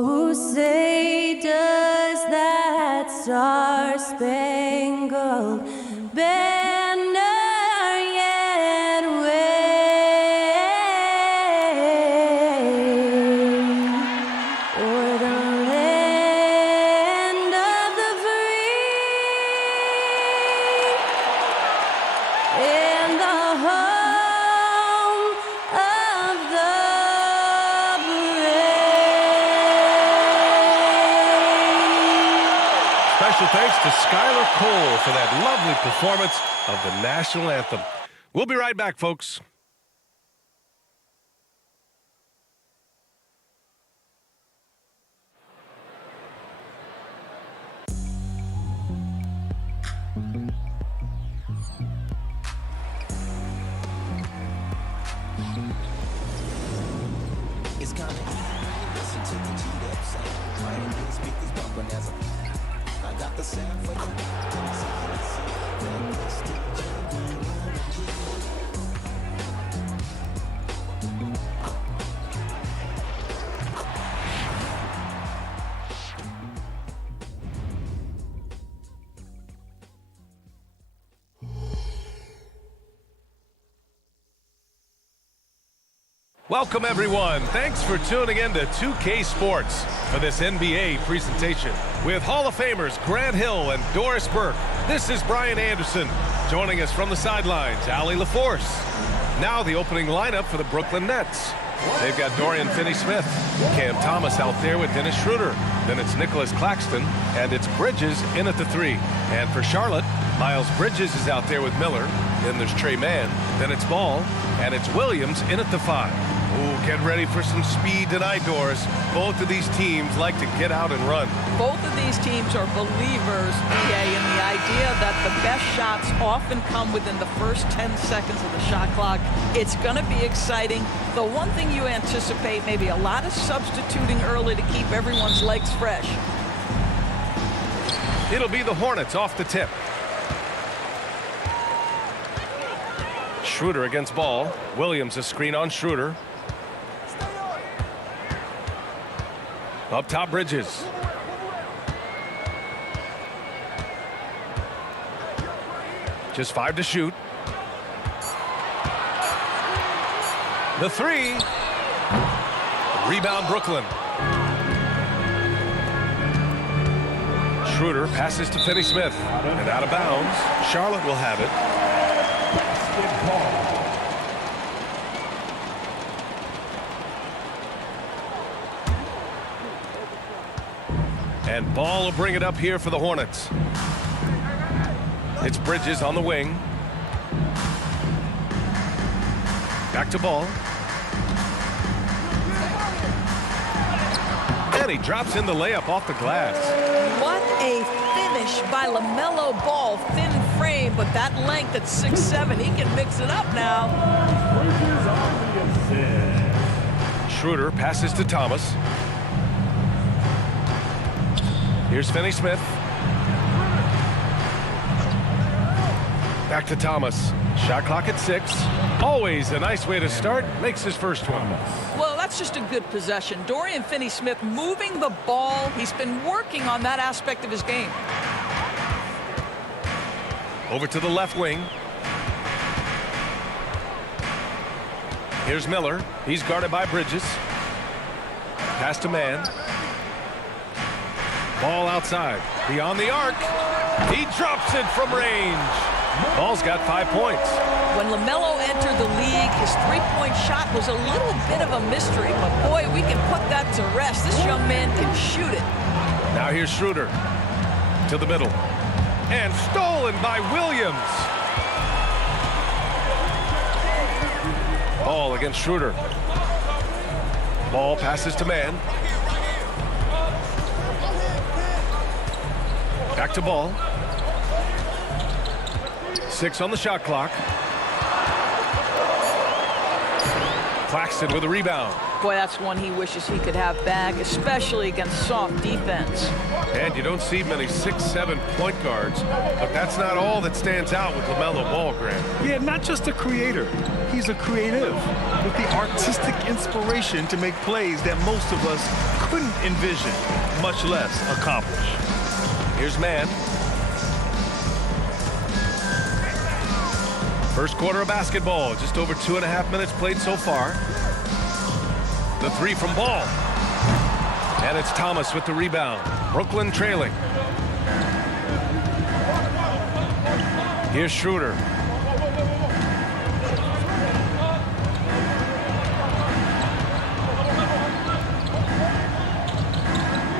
Oh, say does that star-spangled banner yet wave o'er the land of the free and the home of the Special thanks to Skylar Cole for that lovely performance of the national anthem. We'll be right back, folks. It's kinda easy when you listen to the G-Dub sound. Right in the speakers bumping as I got the sound for you. Welcome, everyone. Thanks for tuning in to 2K Sports for this NBA presentation with Hall of Famers Grant Hill and Doris Burke. This is Brian Anderson. Joining us from the sidelines, Allie LaForce. Now the opening lineup for the Brooklyn Nets. They've got Dorian Finney-Smith, Cam Thomas out there with Dennis Schroeder. Then it's Nicholas Claxton, and it's Bridges in at the 3. And for Charlotte, Miles Bridges is out there with Miller. Then there's Trey Mann. Then it's Ball, and it's Williams in at the 5. Ooh, get ready for some speed tonight, Doris. Both of these teams like to get out and run. Both of these teams are believers, BA, in the idea that the best shots often come within the first 10 seconds of the shot clock. It's going to be exciting. The one thing you anticipate, maybe a lot of substituting early to keep everyone's legs fresh. It'll be the Hornets off the tip. Schroeder against Ball. Williams a screen on Schroeder. Up top, Bridges. Just 5 to shoot. The 3. Rebound, Brooklyn. Schroeder passes to Finney-Smith. And out of bounds. Charlotte will have it. And Ball will bring it up here for the Hornets. It's Bridges on the wing. Back to Ball. And he drops in the layup off the glass. What a finish by LaMelo Ball. Thin frame, but that length at 6'7", he can mix it up now. Schroeder passes to Thomas. Here's Finney-Smith. Back to Thomas. Shot clock at 6. Always a nice way to start. Makes his first one. Well, that's just a good possession. Dorian Finney-Smith moving the ball. He's been working on that aspect of his game. Over to the left wing. Here's Miller. He's guarded by Bridges. Pass to Mann. Ball outside. Beyond the arc. He drops it from range. Ball's got 5 points. When LaMelo entered the league, his three-point shot was a little bit of a mystery, but boy, we can put that to rest. This young man can shoot it. Now here's Schroeder to the middle. And stolen by Williams. Ball against Schroeder. Ball passes to Mann. Back to Ball. 6 on the shot clock. Claxton with a rebound. Boy, that's one he wishes he could have back, especially against soft defense. And you don't see many 6'7" point guards, but that's not all that stands out with LaMelo Ball, Grant. Yeah, not just a creator. He's a creative with the artistic inspiration to make plays that most of us couldn't envision, much less accomplish. Here's man. First quarter of basketball, just over 2.5 minutes played so far. The three from Ball. And it's Thomas with the rebound. Brooklyn trailing. Here's Schroeder.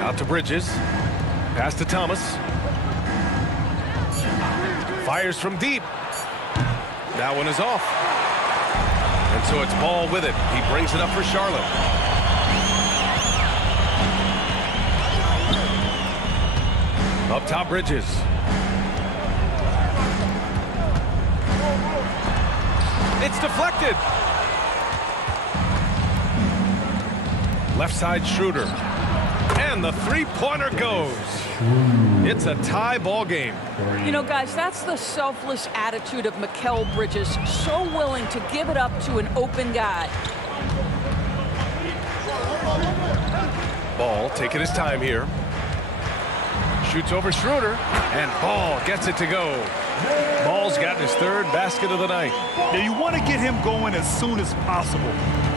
Out to Bridges. Pass to Thomas. Fires from deep. That one is off. And so it's Ball with it. He brings it up for Charlotte. Up top, Bridges. It's deflected. Left side, Schroeder. And the three-pointer goes. It's a tie ball game. You know, guys, that's the selfless attitude of Mikal Bridges, so willing to give it up to an open guy. Ball taking his time here. Shoots over Schroeder, and Ball gets it to go. Ball's gotten his third basket of the night. Now, you want to get him going as soon as possible.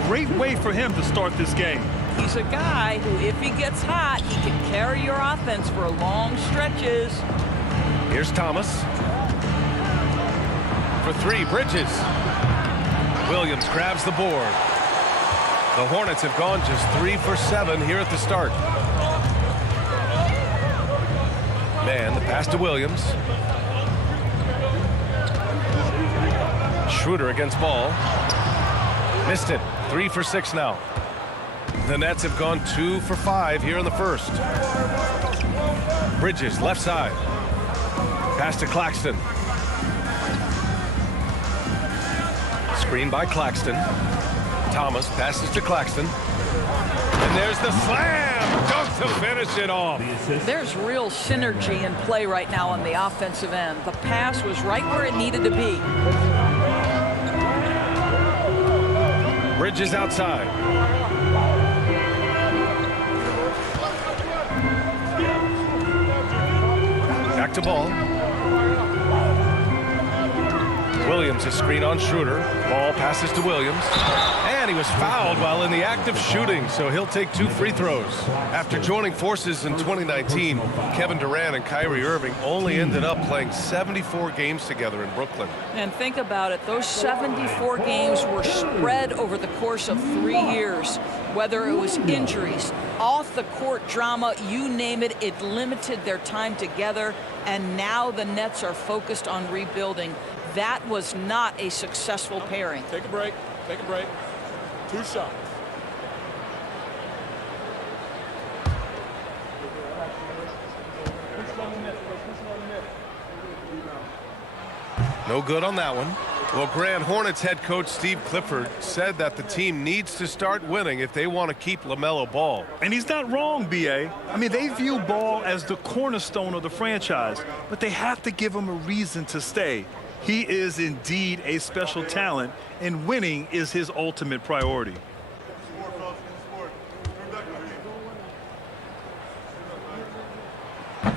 Great way for him to start this game. He's a guy who, if he gets hot, he can carry your offense for long stretches. Here's Thomas. For three, Bridges. Williams grabs the board. The Hornets have gone just 3 for 7 here at the start. Man, the pass to Williams. Schroeder against Ball. Missed it. 3 for 6 now. The Nets have gone 2 for 5 here in the first. Bridges, left side. Pass to Claxton. Screen by Claxton. Thomas passes to Claxton. And there's the slam! Dunk to finish it off. There's real synergy in play right now on the offensive end. The pass was right where it needed to be. Bridges outside. Back to Ball. Williams is screen on Schroeder. Ball passes to Williams. And he was fouled while in the act of shooting, so he'll take 2 free throws. After joining forces in 2019, Kevin Durant and Kyrie Irving only ended up playing 74 games together in Brooklyn. And think about it, those 74 games were spread over the course of 3 years. Whether it was injuries, off-the-court drama, you name it, it limited their time together. And now the Nets are focused on rebuilding. That was not a successful pairing. Take a break. Take a break. 2 shots. No good on that one. Well, Grand Hornets head coach Steve Clifford said that the team needs to start winning if they want to keep LaMelo Ball. And he's not wrong, B.A. I mean, they view Ball as the cornerstone of the franchise, but they have to give him a reason to stay. He is indeed a special talent, and winning is his ultimate priority.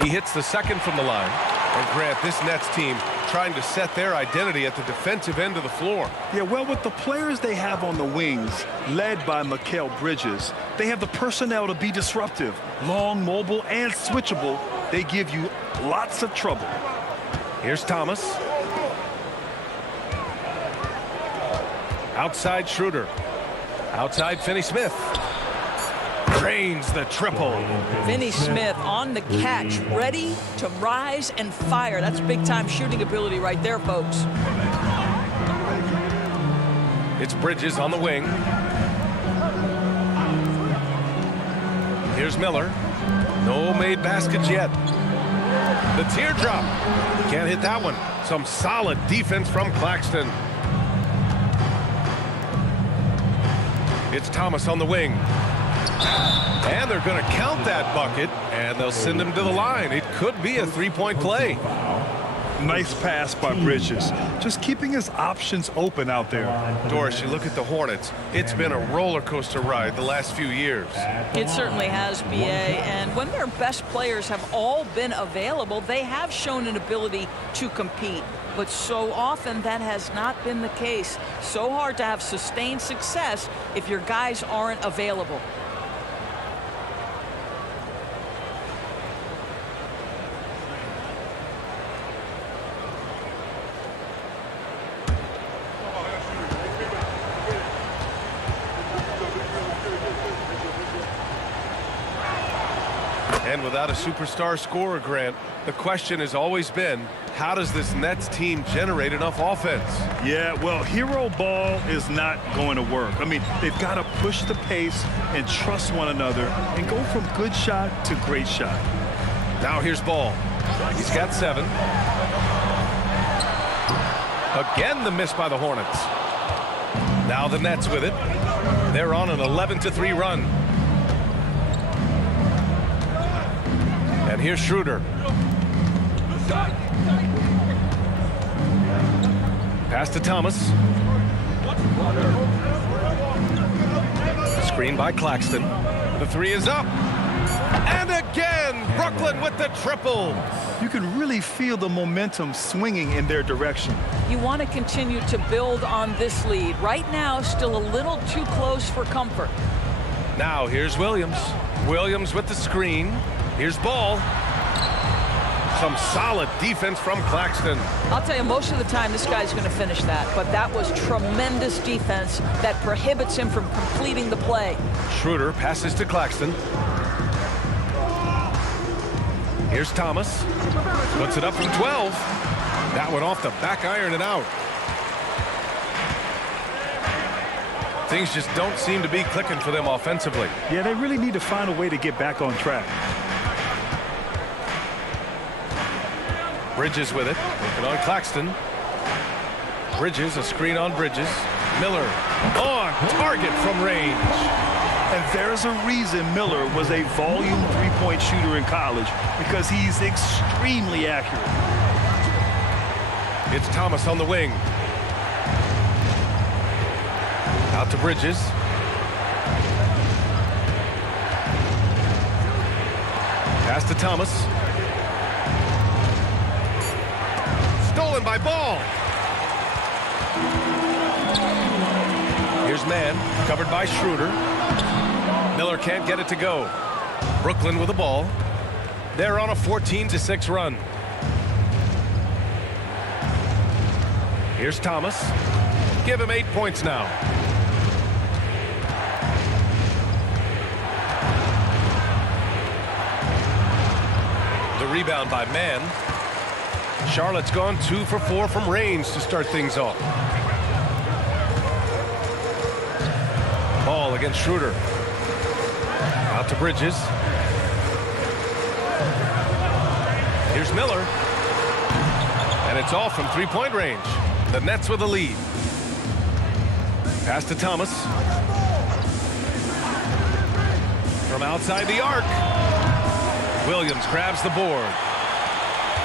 He hits the second from the line. And Grant, this Nets team trying to set their identity at the defensive end of the floor. Yeah, well, with the players they have on the wings, led by Mikal Bridges, they have the personnel to be disruptive. Long, mobile, and switchable, they give you lots of trouble. Here's Thomas. Outside Schroeder. Outside Finney-Smith. Drains the triple. Finney-Smith on the catch, ready to rise and fire. That's big-time shooting ability right there, folks. It's Bridges on the wing. Here's Miller. No made baskets yet. The teardrop. Can't hit that one. Some solid defense from Claxton. It's Thomas on the wing. And they're going to count that bucket, and they'll send him to the line. It could be a three-point play. Nice pass by Bridges. Just keeping his options open out there. Doris, you look at the Hornets. It's been a roller coaster ride the last few years. It certainly has, B.A. And when their best players have all been available, they have shown an ability to compete. But so often that has not been the case. So hard to have sustained success if your guys aren't available. And without a superstar scorer, Grant, the question has always been, how does this Nets team generate enough offense? Yeah, well, hero ball is not going to work. I mean, they've got to push the pace and trust one another and go from good shot to great shot. Now here's Ball. He's got 7. Again, the miss by the Hornets. Now the Nets with it. They're on an 11-3 run. And here's Schroeder. Pass to Thomas. Screen by Claxton. The 3 is up. And again, Brooklyn with the triple. You can really feel the momentum swinging in their direction. You want to continue to build on this lead. Right now, still a little too close for comfort. Now here's Williams. Williams with the screen. Here's Ball. Some solid defense from Claxton. I'll tell you, most of the time this guy's going to finish that, but that was tremendous defense that prohibits him from completing the play. Schroeder passes to Claxton. Here's Thomas. Puts it up from 12. That one off the back iron and out. Things just don't seem to be clicking for them offensively. Yeah, they really need to find a way to get back on track. Bridges with it. Working on Claxton. Bridges, a screen on Bridges. Miller on target from range. And there's a reason Miller was a volume three-point shooter in college, because he's extremely accurate. It's Thomas on the wing. Out to Bridges. Pass to Thomas. Stolen by Ball. Here's man, covered by Schroeder. Miller can't get it to go. Brooklyn with the ball. They're on a 14-6 run. Here's Thomas. Give him 8 points now. The rebound by Mann. Charlotte's gone 2 for 4 from range to start things off. Ball against Schroeder. Out to Bridges. Here's Miller. And it's off from three-point range. The Nets with the lead. Pass to Thomas. From outside the arc. Williams grabs the board.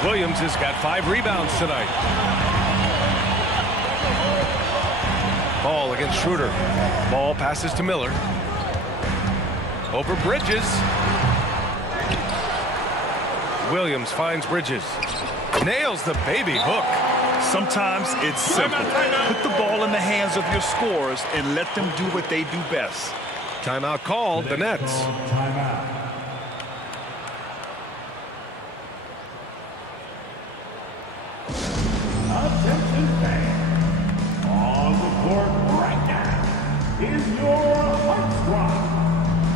Williams has got 5 rebounds tonight. Ball against Schroeder. Ball passes to Miller. Over Bridges. Williams finds Bridges. Nails the baby hook. Sometimes it's simple. Put the ball in the hands of your scorers and let them do what they do best. Timeout called, the Nets. Attention fans, on the court right now is your Heart Squad.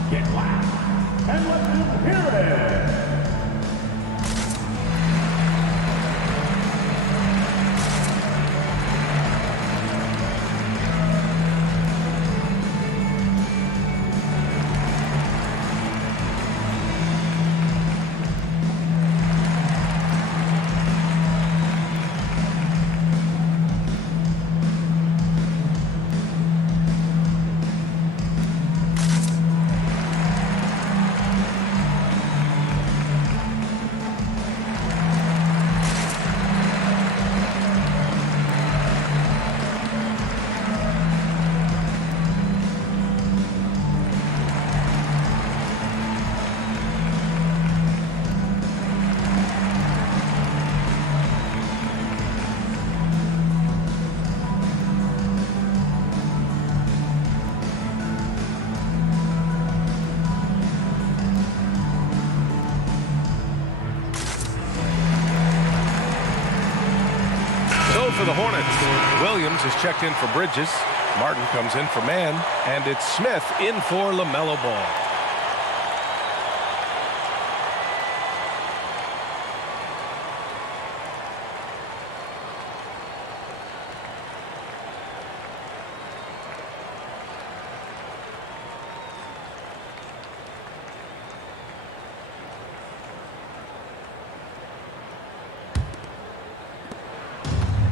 Get loud and let them hear it. for the Hornets. Williams is checked in for Bridges. Martin comes in for Mann. And it's Smith in for LaMelo Ball.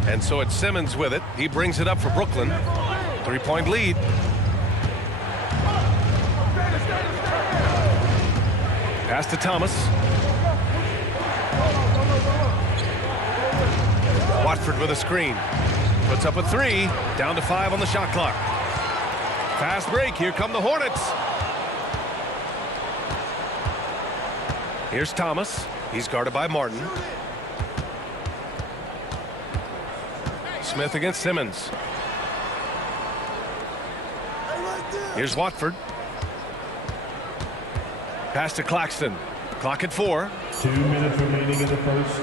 And so it's Simmons with it. He brings it up for Brooklyn. 3-point lead. Pass to Thomas. Watford with a screen. Puts up a three. Down to 5 on the shot clock. Fast break. Here come the Hornets. Here's Thomas. He's guarded by Martin. Smith against Simmons. Here's Watford. Pass to Claxton. Clock at 4. 2 minutes remaining in the first.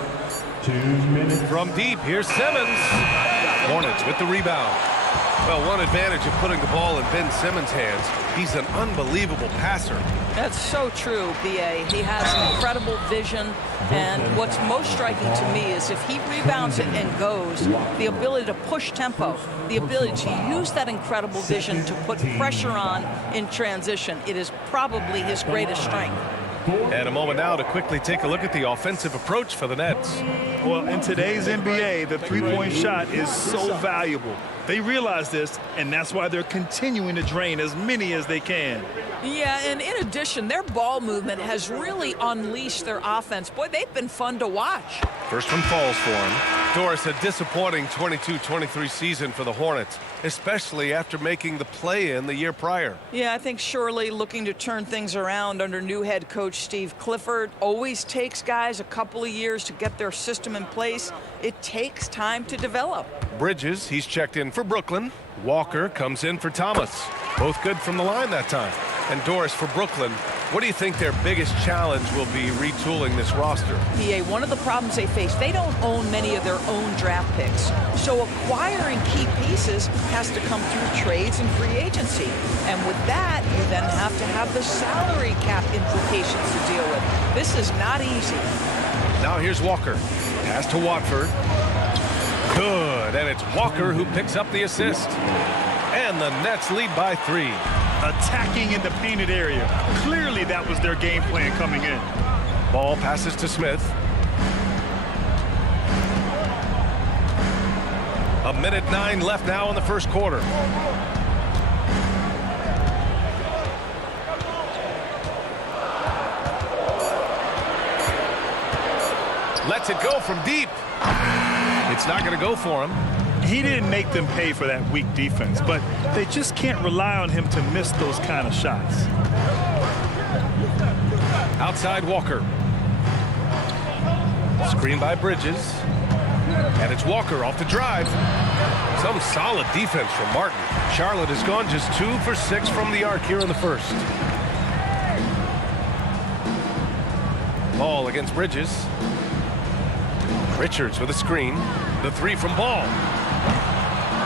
2 minutes. From deep, here's Simmons. Hornets with the rebound. Well, one advantage of putting the ball in Ben Simmons' hands, he's an unbelievable passer. That's so true, B.A. He has incredible vision, and what's most striking to me is if he rebounds it and goes, the ability to push tempo, the ability to use that incredible vision to put pressure on in transition. It is probably his greatest strength. And a moment now to quickly take a look at the offensive approach for the Nets. Well, in today's NBA, the three-point shot is so valuable. They realize this, and that's why they're continuing to drain as many as they can. Yeah, and in addition, their ball movement has really unleashed their offense. Boy, they've been fun to watch. First one falls for him. Doris, a disappointing 22-23 season for the Hornets, especially after making the play-in the year prior. Yeah, I think surely looking to turn things around under new head coach Steve Clifford. Always takes guys a couple of years to get their system in place. It takes time to develop. Bridges, he's checked in for Brooklyn. Walker comes in for Thomas. Both good from the line that time. And Doris, for Brooklyn, what do you think their biggest challenge will be retooling this roster? PA, one of the problems they face, they don't own many of their own draft picks. So acquiring key pieces has to come through trades and free agency. And with that, you then have to have the salary cap implications to deal with. This is not easy. Now here's Walker. Pass to Watford. Good, and it's Walker who picks up the assist. And the Nets lead by 3. Attacking in the painted area. Clearly that was their game plan coming in. Ball passes to Smith. A minute 9 left now in the first quarter. Lets it go from deep. It's not going to go for him. He didn't make them pay for that weak defense, but they just can't rely on him to miss those kind of shots. Outside Walker. Screen by Bridges. And it's Walker off the drive. Some solid defense from Martin. Charlotte has gone just 2 for 6 from the arc here in the first. Ball against Bridges. Richards with a screen. The 3 from Ball.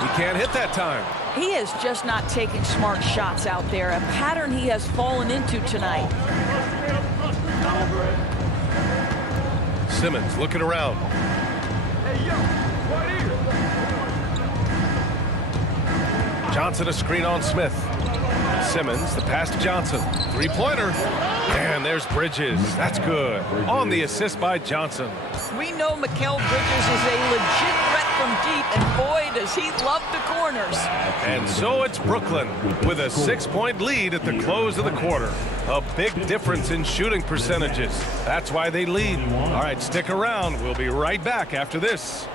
He can't hit that time. He is just not taking smart shots out there, a pattern he has fallen into tonight. Simmons looking around. Johnson a screen on Smith. Simmons, the pass to Johnson. 3-pointer. And there's Bridges. That's good. On the assist by Johnson. We know Mikal Bridges is a legit threat from deep, and boy, does he love the corners. And so it's Brooklyn with a 6-point lead at the close of the quarter. A big difference in shooting percentages. That's why they lead. All right, stick around. We'll be right back after this.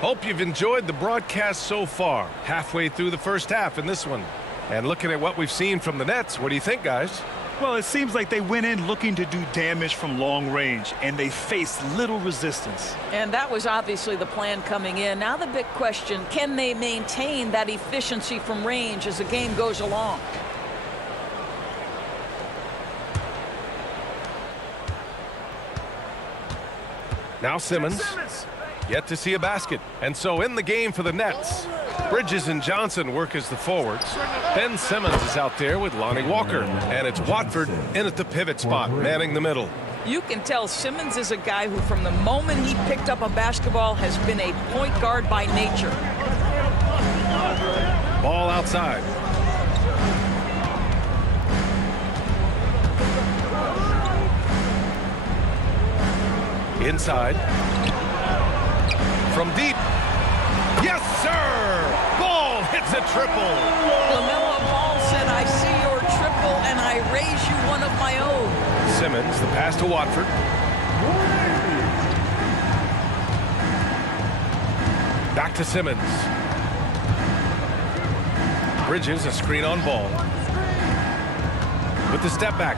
Hope you've enjoyed the broadcast so far. Halfway through the first half in this one. And looking at what we've seen from the Nets, what do you think, guys? Well, it seems like they went in looking to do damage from long range, and they faced little resistance. And that was obviously the plan coming in. Now the big question, can they maintain that efficiency from range as the game goes along? Now Simmons, yet to see a basket. And so in the game for the Nets, Bridges and Johnson work as the forwards. Ben Simmons is out there with Lonnie Walker. And it's Watford in at the pivot spot, manning the middle. You can tell Simmons is a guy who from the moment he picked up a basketball has been a point guard by nature. Ball outside. Inside. From deep. Yes, sir! Ball hits a triple. LaMelo Ball said, I see your triple and I raise you one of my own. Simmons, the pass to Watford. Back to Simmons. Bridges, a screen on Ball. With the step back.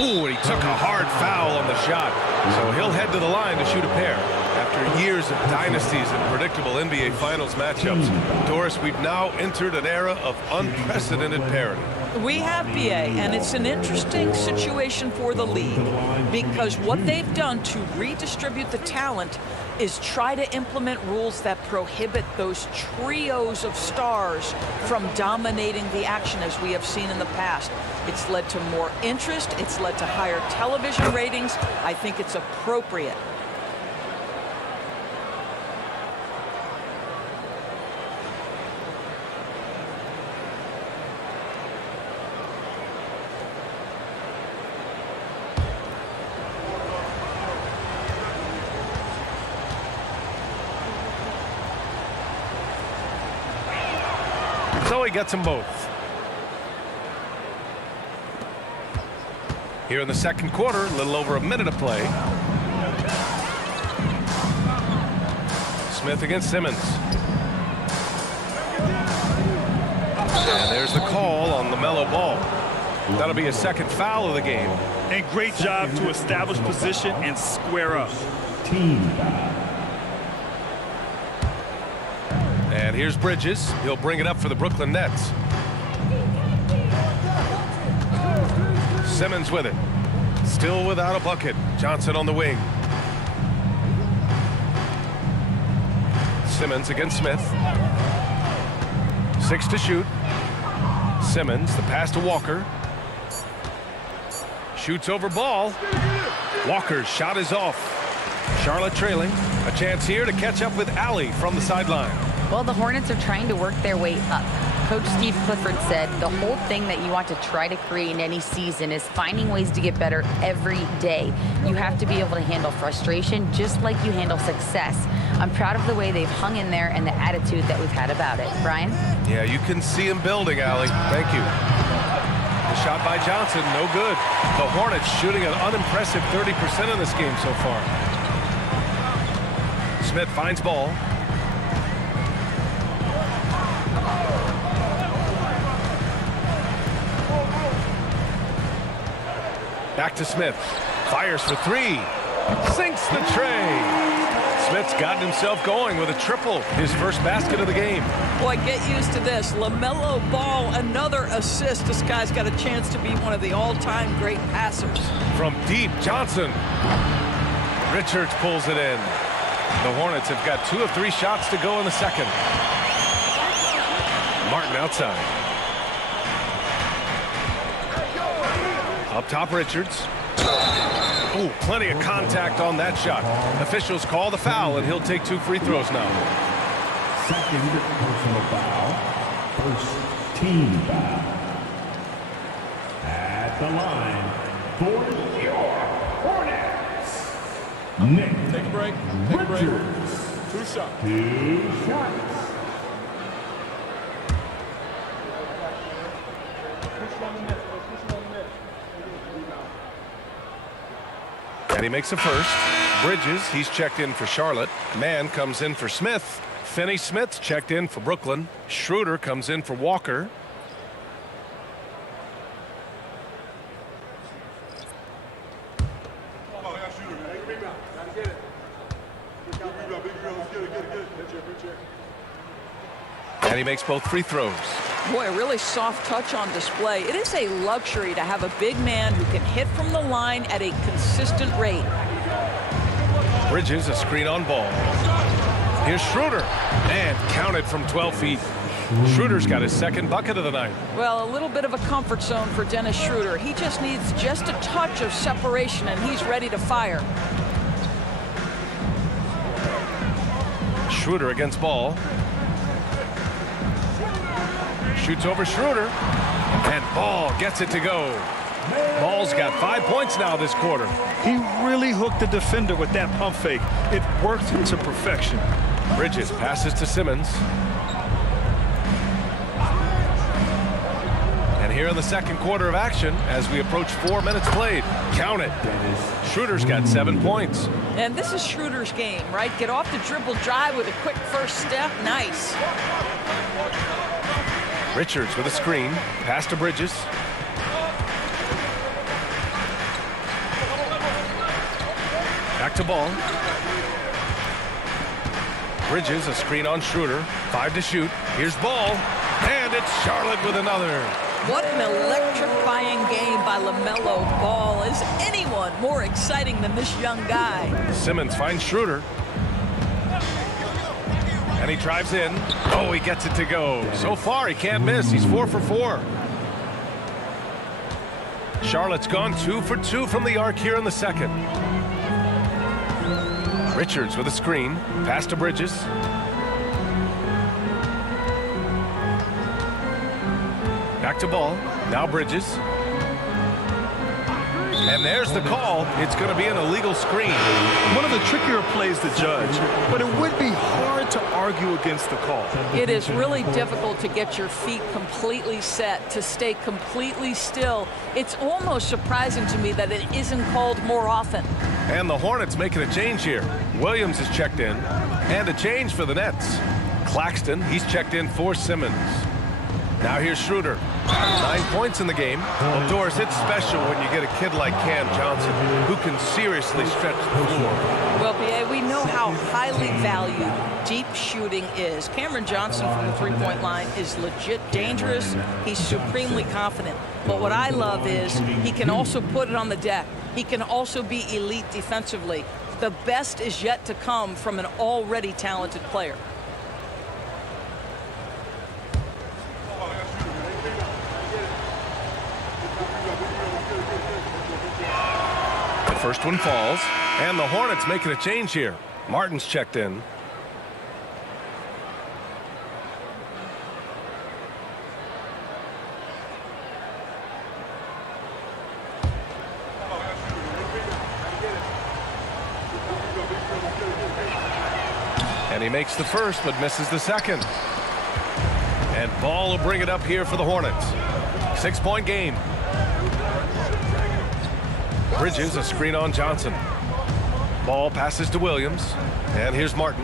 Ooh, and he took a hard foul on the shot. So he'll head to the line to shoot a pair. After years of dynasties and predictable NBA Finals matchups, Doris, we've now entered an era of unprecedented parity. We have, BA, and it's an interesting situation for the league because what they've done to redistribute the talent is try to implement rules that prohibit those trios of stars from dominating the action as we have seen in the past. It's led to more interest. It's led to higher television ratings. I think it's appropriate. So he gets them both. Here in the second quarter, a little over a minute of play. Smith against Simmons. And there's the call on LaMelo Ball. That'll be a second foul of the game. And great job to establish position and square up. And here's Bridges. He'll bring it up for the Brooklyn Nets. Simmons with it. Still without a bucket. Johnson on the wing. Simmons against Smith. 6 to shoot. Simmons, the pass to Walker. Shoots over Ball. Walker's shot is off. Charlotte trailing. A chance here to catch up with Allie from the sideline. Well, the Hornets are trying to work their way up. Coach Steve Clifford said the whole thing that you want to try to create in any season is finding ways to get better every day. You have to be able to handle frustration just like you handle success. I'm proud of the way they've hung in there and the attitude that we've had about it. Brian? Yeah, you can see him building, Allie. Thank you. The shot by Johnson, no good. The Hornets shooting an unimpressive 30% in this game so far. Smith finds Ball. Back to Smith. Fires for 3. Sinks the tray. Smith's gotten himself going with a triple. His first basket of the game. Boy, get used to this. LaMelo Ball, another assist. This guy's got a chance to be one of the all-time great passers. From deep, Johnson. Richards pulls it in. The Hornets have got 2 of 3 shots to go in the second. Martin outside. Up top, Richards. Ooh, plenty of contact on that shot. Officials call the foul, and he'll take 2 free throws now. Second personal foul. First team foul. At the line for your Hornets. Nick. Take a break. Take a break. Richards. 2 shots. 2 shots. And he makes a first. Bridges, he's checked in for Charlotte. Mann comes in for Smith. Finney-Smith's checked in for Brooklyn. Schroeder comes in for Walker. And he makes both free throws. Boy, a really soft touch on display. It is a luxury to have a big man who can hit from the line at a consistent rate. Bridges, a screen on Ball. Here's Schroeder. And counted from 12 feet. Schroeder's got his second bucket of the night. Well, a little bit of a comfort zone for Dennis Schroeder. He just needs just a touch of separation, and he's ready to fire. Schroeder against Ball. Shoots over Schroeder. And Ball gets it to go. Ball's got 5 points now this quarter. He really hooked the defender with that pump fake. It worked to perfection. Bridges passes to Simmons. And here in the second quarter of action, as we approach 4 minutes played, count it. Schroeder's got 7 points. And this is Schroeder's game, right? Get off the dribble drive with a quick first step. Nice. Richards with a screen. Pass to Bridges. Back to Ball. Bridges, a screen on Schroeder. 5 to shoot. Here's Ball. And it's Charlotte with another. What an electrifying game by LaMelo Ball. Is anyone more exciting than this young guy? Simmons finds Schroeder. And he drives in. Oh, he gets it to go. So far, he can't miss. He's 4 for 4. Charlotte's gone 2 for 2 from the arc here in the second. Richards with a screen. Pass to Bridges. Back to Ball. Now Bridges. And there's the call. It's going to be an illegal screen. One of the trickier plays to judge, but it would be hard to argue against the call. It is really difficult to get your feet completely set, to stay completely still. It's almost surprising to me that it isn't called more often. And the Hornets making a change here. Williams is checked in. And a change for the Nets. Claxton, he's checked in for Simmons. Now here's Schroeder. 9 points in the game. Well, Doris, it's special when you get a kid like Cam Johnson who can seriously stretch the floor. Well, B.A., we know how highly valued deep shooting is. Cameron Johnson from the three-point line is legit dangerous. He's supremely confident. But what I love is he can also put it on the deck. He can also be elite defensively. The best is yet to come from an already talented player. First one falls, and the Hornets making a change here. Martin's checked in. And he makes the first, but misses the second. And Ball will bring it up here for the Hornets. 6-point game. Bridges, a screen on Johnson. Ball passes to Williams. And here's Martin.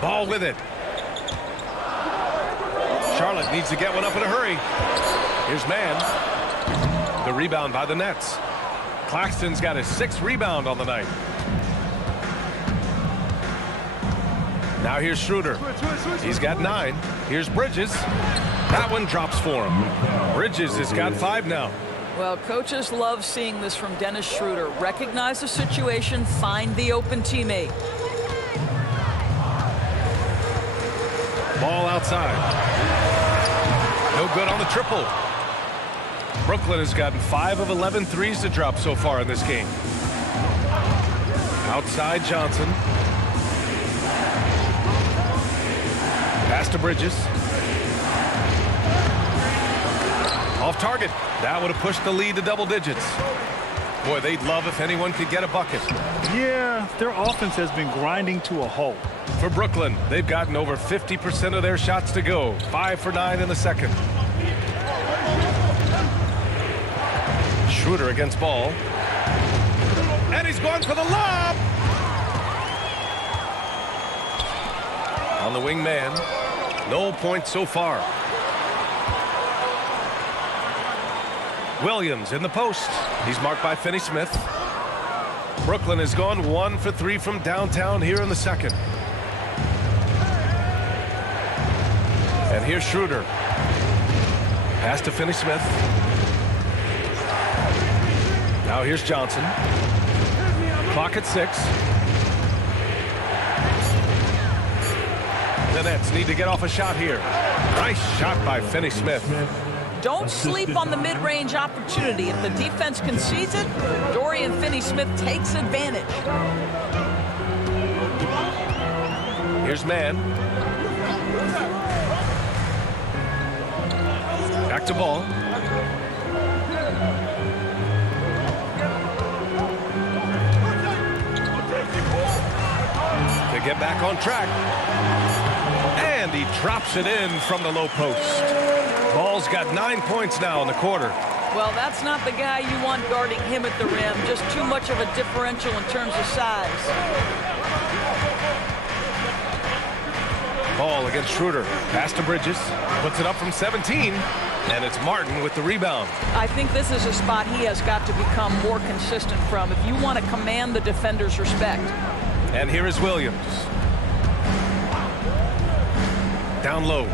Ball with it. Charlotte needs to get one up in a hurry. Here's Mann. The rebound by the Nets. Claxton's got his 6th rebound on the night. Now here's Schroeder. He's got 9. Here's Bridges. That one drops for him. Bridges has got 5 now. Well, coaches love seeing this from Dennis Schroeder. Recognize the situation, find the open teammate. Ball outside. No good on the triple. Brooklyn has gotten 5 of 11 threes to drop so far in this game. Outside Johnson. Pass to Bridges. Off target. That would have pushed the lead to double digits. Boy, they'd love if anyone could get a bucket. Yeah, their offense has been grinding to a halt. For Brooklyn, they've gotten over 50% of their shots to go. 5 for 9 in the second. Schroeder against Ball. And he's going for the lob. On the wing man. No points so far. Williams in the post. He's marked by Finney-Smith. Brooklyn has gone 1 for 3 from downtown here in the second. And here's Schroeder. Pass to Finney-Smith. Now here's Johnson. Clock at 6. The Nets need to get off a shot here. Nice shot by Finney-Smith. Don't sleep on the mid-range opportunity. If the defense concedes it, Dorian Finney-Smith takes advantage. Here's Mann. Back to Ball. To get back on track. And he drops it in from the low post. Ball's got 9 points now in the quarter. Well, that's not the guy you want guarding him at the rim. Just too much of a differential in terms of size. Ball against Schroeder. Pass to Bridges. Puts it up from 17. And it's Martin with the rebound. I think this is a spot he has got to become more consistent from if you want to command the defender's respect. And here is Williams. Down low.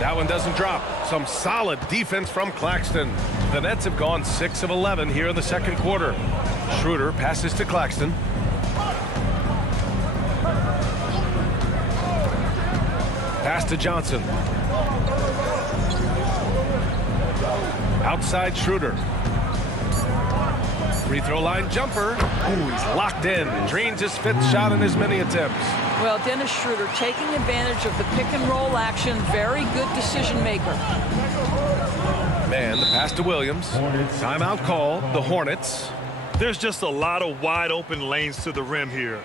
That one doesn't drop. Some solid defense from Claxton. The Nets have gone 6 of 11 here in the second quarter. Schroeder passes to Claxton. Pass to Johnson. Outside Schroeder. Free throw line jumper. Ooh, he's locked in. Drains his 5th shot in as many attempts. Well, Dennis Schroeder taking advantage of the pick and roll action. Very good decision maker. Man, the pass to Williams. Timeout call. The Hornets. There's just a lot of wide open lanes to the rim here.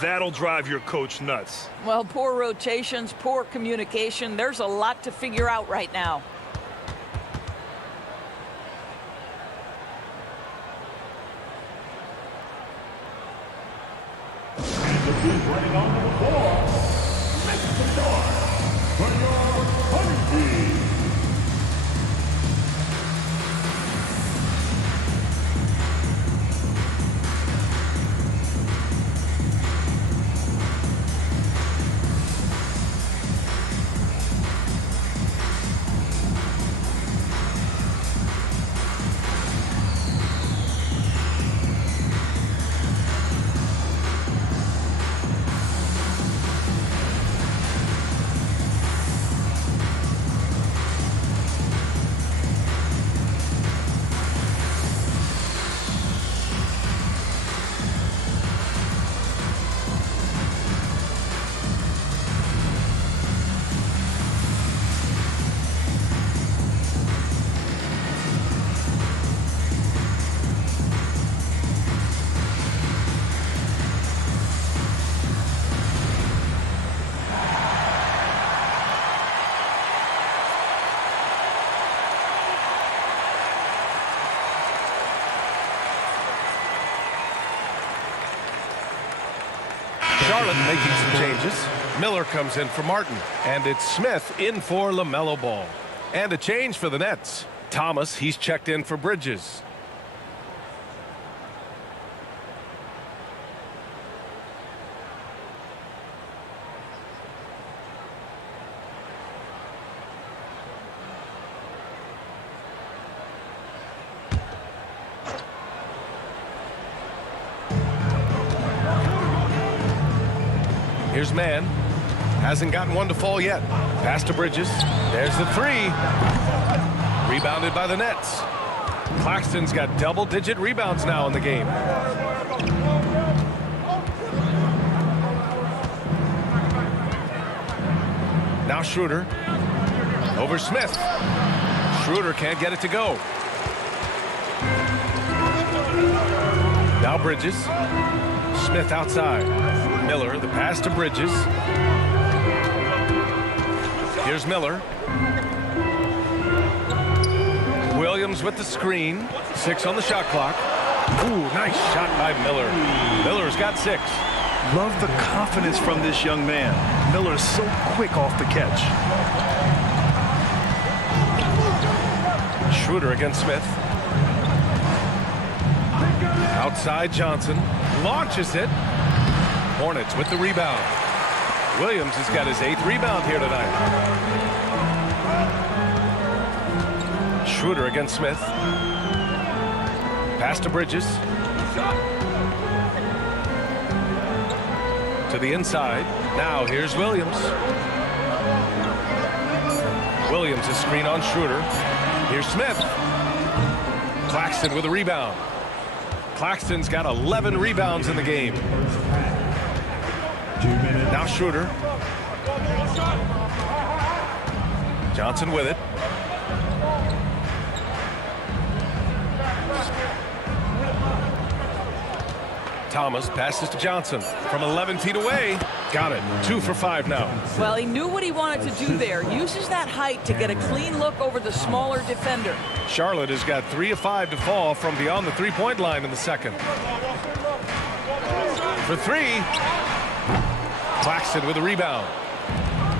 That'll drive your coach nuts. Well, poor rotations, poor communication. There's a lot to figure out right now. Running onto the floor, make some noise for your Hornets team. Charlotte making some changes. Miller comes in for Martin. And it's Smith in for LaMelo Ball. And a change for the Nets. Thomas, he's checked in for Bridges. Here's Mann. Hasn't gotten one to fall yet. Pass to Bridges. There's the 3. Rebounded by the Nets. Claxton's got double-digit rebounds now in the game. Now Schroeder. Over Smith. Schroeder can't get it to go. Now Bridges. Smith outside. Miller, the pass to Bridges. Here's Miller. Williams with the screen. 6 on the shot clock. Ooh, nice shot by Miller. Miller's got 6. Love the confidence from this young man. Miller is so quick off the catch. Schroeder against Smith. Outside Johnson. Launches it. Hornets with the rebound. Williams has got his 8th rebound here tonight. Schroeder against Smith. Pass to Bridges. To the inside. Now here's Williams. Williams is screen on Schroeder. Here's Smith. Claxton with a rebound. Claxton's got 11 rebounds in the game. Now Schroeder. Johnson with it. Thomas passes to Johnson from 11 feet away. Got it. 2 for 5 now. Well, he knew what he wanted to do there. Uses that height to get a clean look over the smaller defender. Charlotte has got 3 of 5 to fall from beyond the three-point line in the second. For 3. Claxton with a rebound.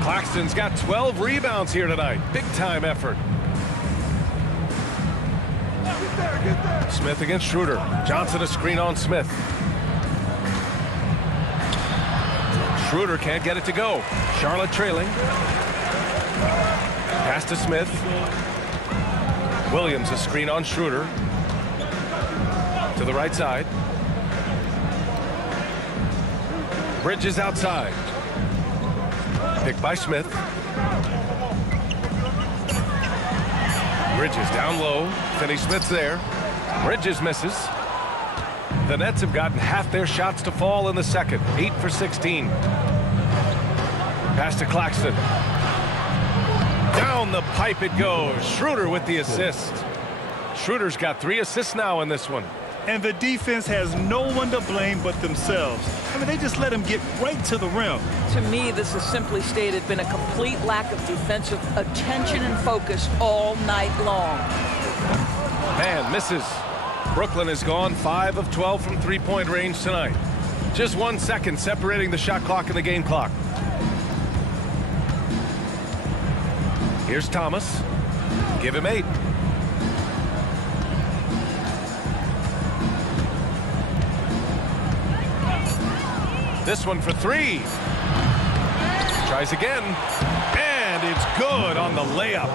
Claxton's got 12 rebounds here tonight. Big-time effort. Smith against Schroeder. Johnson a screen on Smith. Schroeder can't get it to go. Charlotte trailing. Pass to Smith. Williams a screen on Schroeder. To the right side. Bridges outside. Picked by Smith. Bridges down low. Finney-Smith's there. Bridges misses. The Nets have gotten half their shots to fall in the second. 8 for 16. Pass to Claxton. Down the pipe it goes. Schroeder with the assist. Schroeder's got 3 assists now in this one. And the defense has no one to blame but themselves. I mean, they just let him get right to the rim. To me, this has simply stated been a complete lack of defensive attention and focus all night long. Man misses. Brooklyn has gone 5 of 12 from three-point range tonight. Just 1 second separating the shot clock and the game clock. Here's Thomas. Give him 8. This one for 3. Tries again. And it's good on the layup.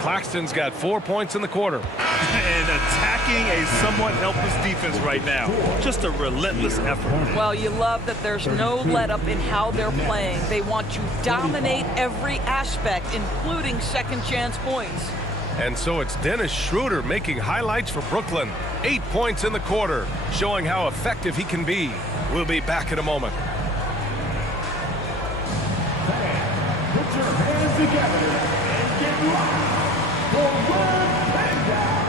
Claxton's got 4 points in the quarter. And attacking a somewhat helpless defense right now. Just a relentless effort. Well, you love that there's no let-up in how they're playing. They want to dominate every aspect, including second-chance points. And so it's Dennis Schroeder making highlights for Brooklyn. 8 points in the quarter, showing how effective he can be. We'll be back in a moment. Put your hands together and get live for Red Panda.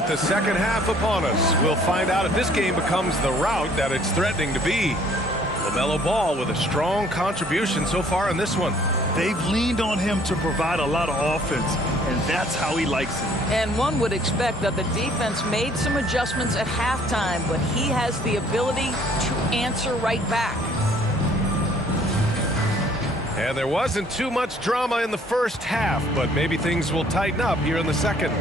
with the second half upon us. We'll find out if this game becomes the rout that it's threatening to be. LaMelo Ball with a strong contribution so far in this one. They've leaned on him to provide a lot of offense, and that's how he likes it. And one would expect that the defense made some adjustments at halftime, but he has the ability to answer right back. And there wasn't too much drama in the first half, but maybe things will tighten up here in the second.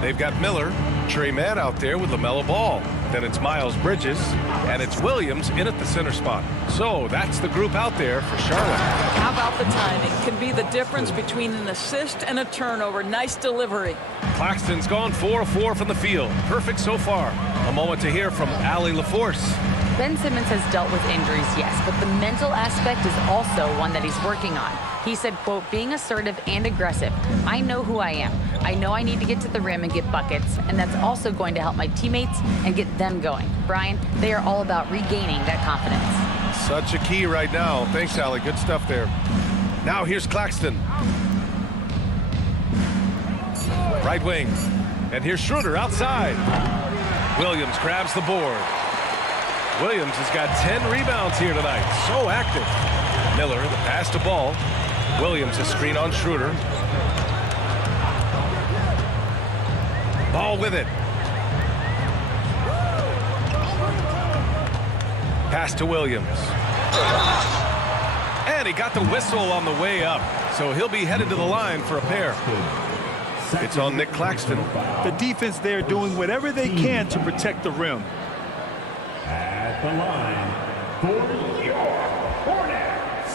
They've got Miller, Trey Mann out there with LaMelo Ball. Then it's Miles Bridges, and it's Williams in at the center spot. So that's the group out there for Charlotte. How about the timing? Can be the difference between an assist and a turnover. Nice delivery. Claxton's gone 4 of 4 from the field. Perfect so far. A moment to hear from Allie LaForce. Ben Simmons has dealt with injuries, yes, but the mental aspect is also one that he's working on. He said, quote, being assertive and aggressive. I know who I am. I know I need to get to the rim and get buckets, and that's also going to help my teammates and get them going. Brian, they are all about regaining that confidence. Such a key right now. Thanks, Allie. Good stuff there. Now here's Claxton. Right wing. And here's Schroeder outside. Williams grabs the board. Williams has got 10 rebounds here tonight. So active. Miller, the pass to Ball. Williams, a screen on Schroeder. Ball with it. Pass to Williams. And he got the whistle on the way up. So he'll be headed to the line for a pair. It's on Nick Claxton. The defense there doing whatever they can to protect the rim. At the line for your Hornets,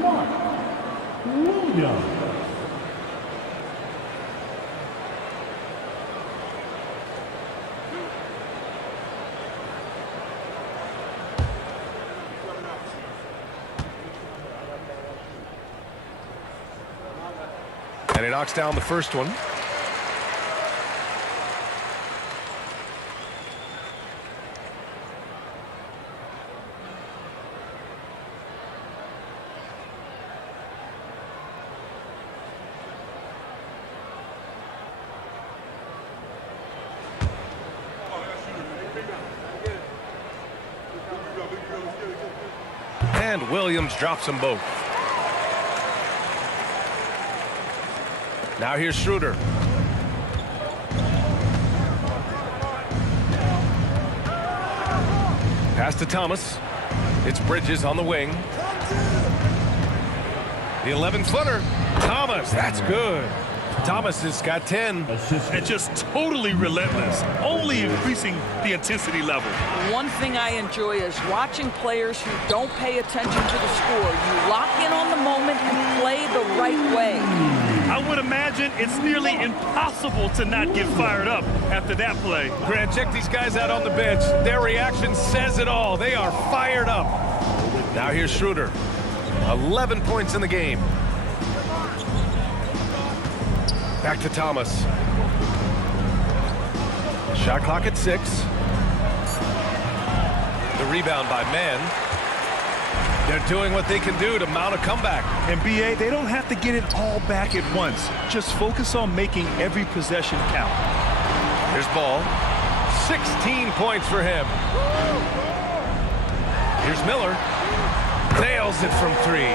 Mark Williams. And he knocks down the first one. And Williams drops them both. Now here's Schroeder. Pass to Thomas. It's Bridges on the wing. The 11-footer. Thomas, that's good. Thomas has got 10. And just totally relentless, only increasing the intensity level. One thing I enjoy is watching players who don't pay attention to the score. You lock in on the moment and play the right way. I would imagine it's nearly impossible to not get fired up after that play. Grant, check these guys out on the bench. Their reaction says it all. They are fired up. Now here's Schroeder. 11 points in the game. Back to Thomas. Shot clock at 6. The rebound by Mann. They're doing what they can do to mount a comeback. And BA, they don't have to get it all back at once. Just focus on making every possession count. Here's Ball. 16 points for him. Here's Miller. Nails it from 3.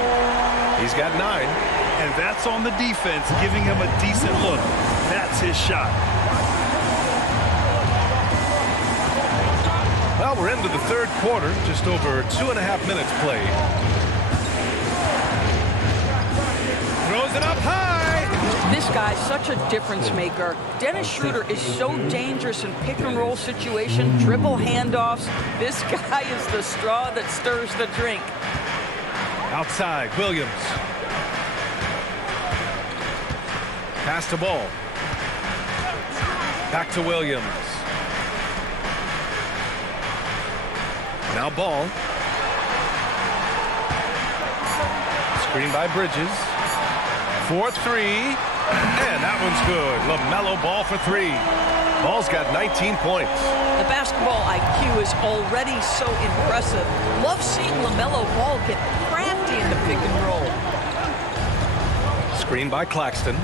He's got 9. And that's on the defense, giving him a decent look. That's his shot. Well, we're into the third quarter, just over 2.5 minutes played. Throws it up high. This guy's such a difference maker. Dennis Schroeder is so dangerous in pick and roll situation, dribble handoffs. This guy is the straw that stirs the drink. Outside, Williams. Pass to Ball. Back to Williams. Now Ball. Screen by Bridges. 4-3. And that one's good. LaMelo Ball for 3. Ball's got 19 points. The basketball IQ is already so impressive. Love seeing LaMelo Ball get crafty in the pick and roll. Screen by Claxton.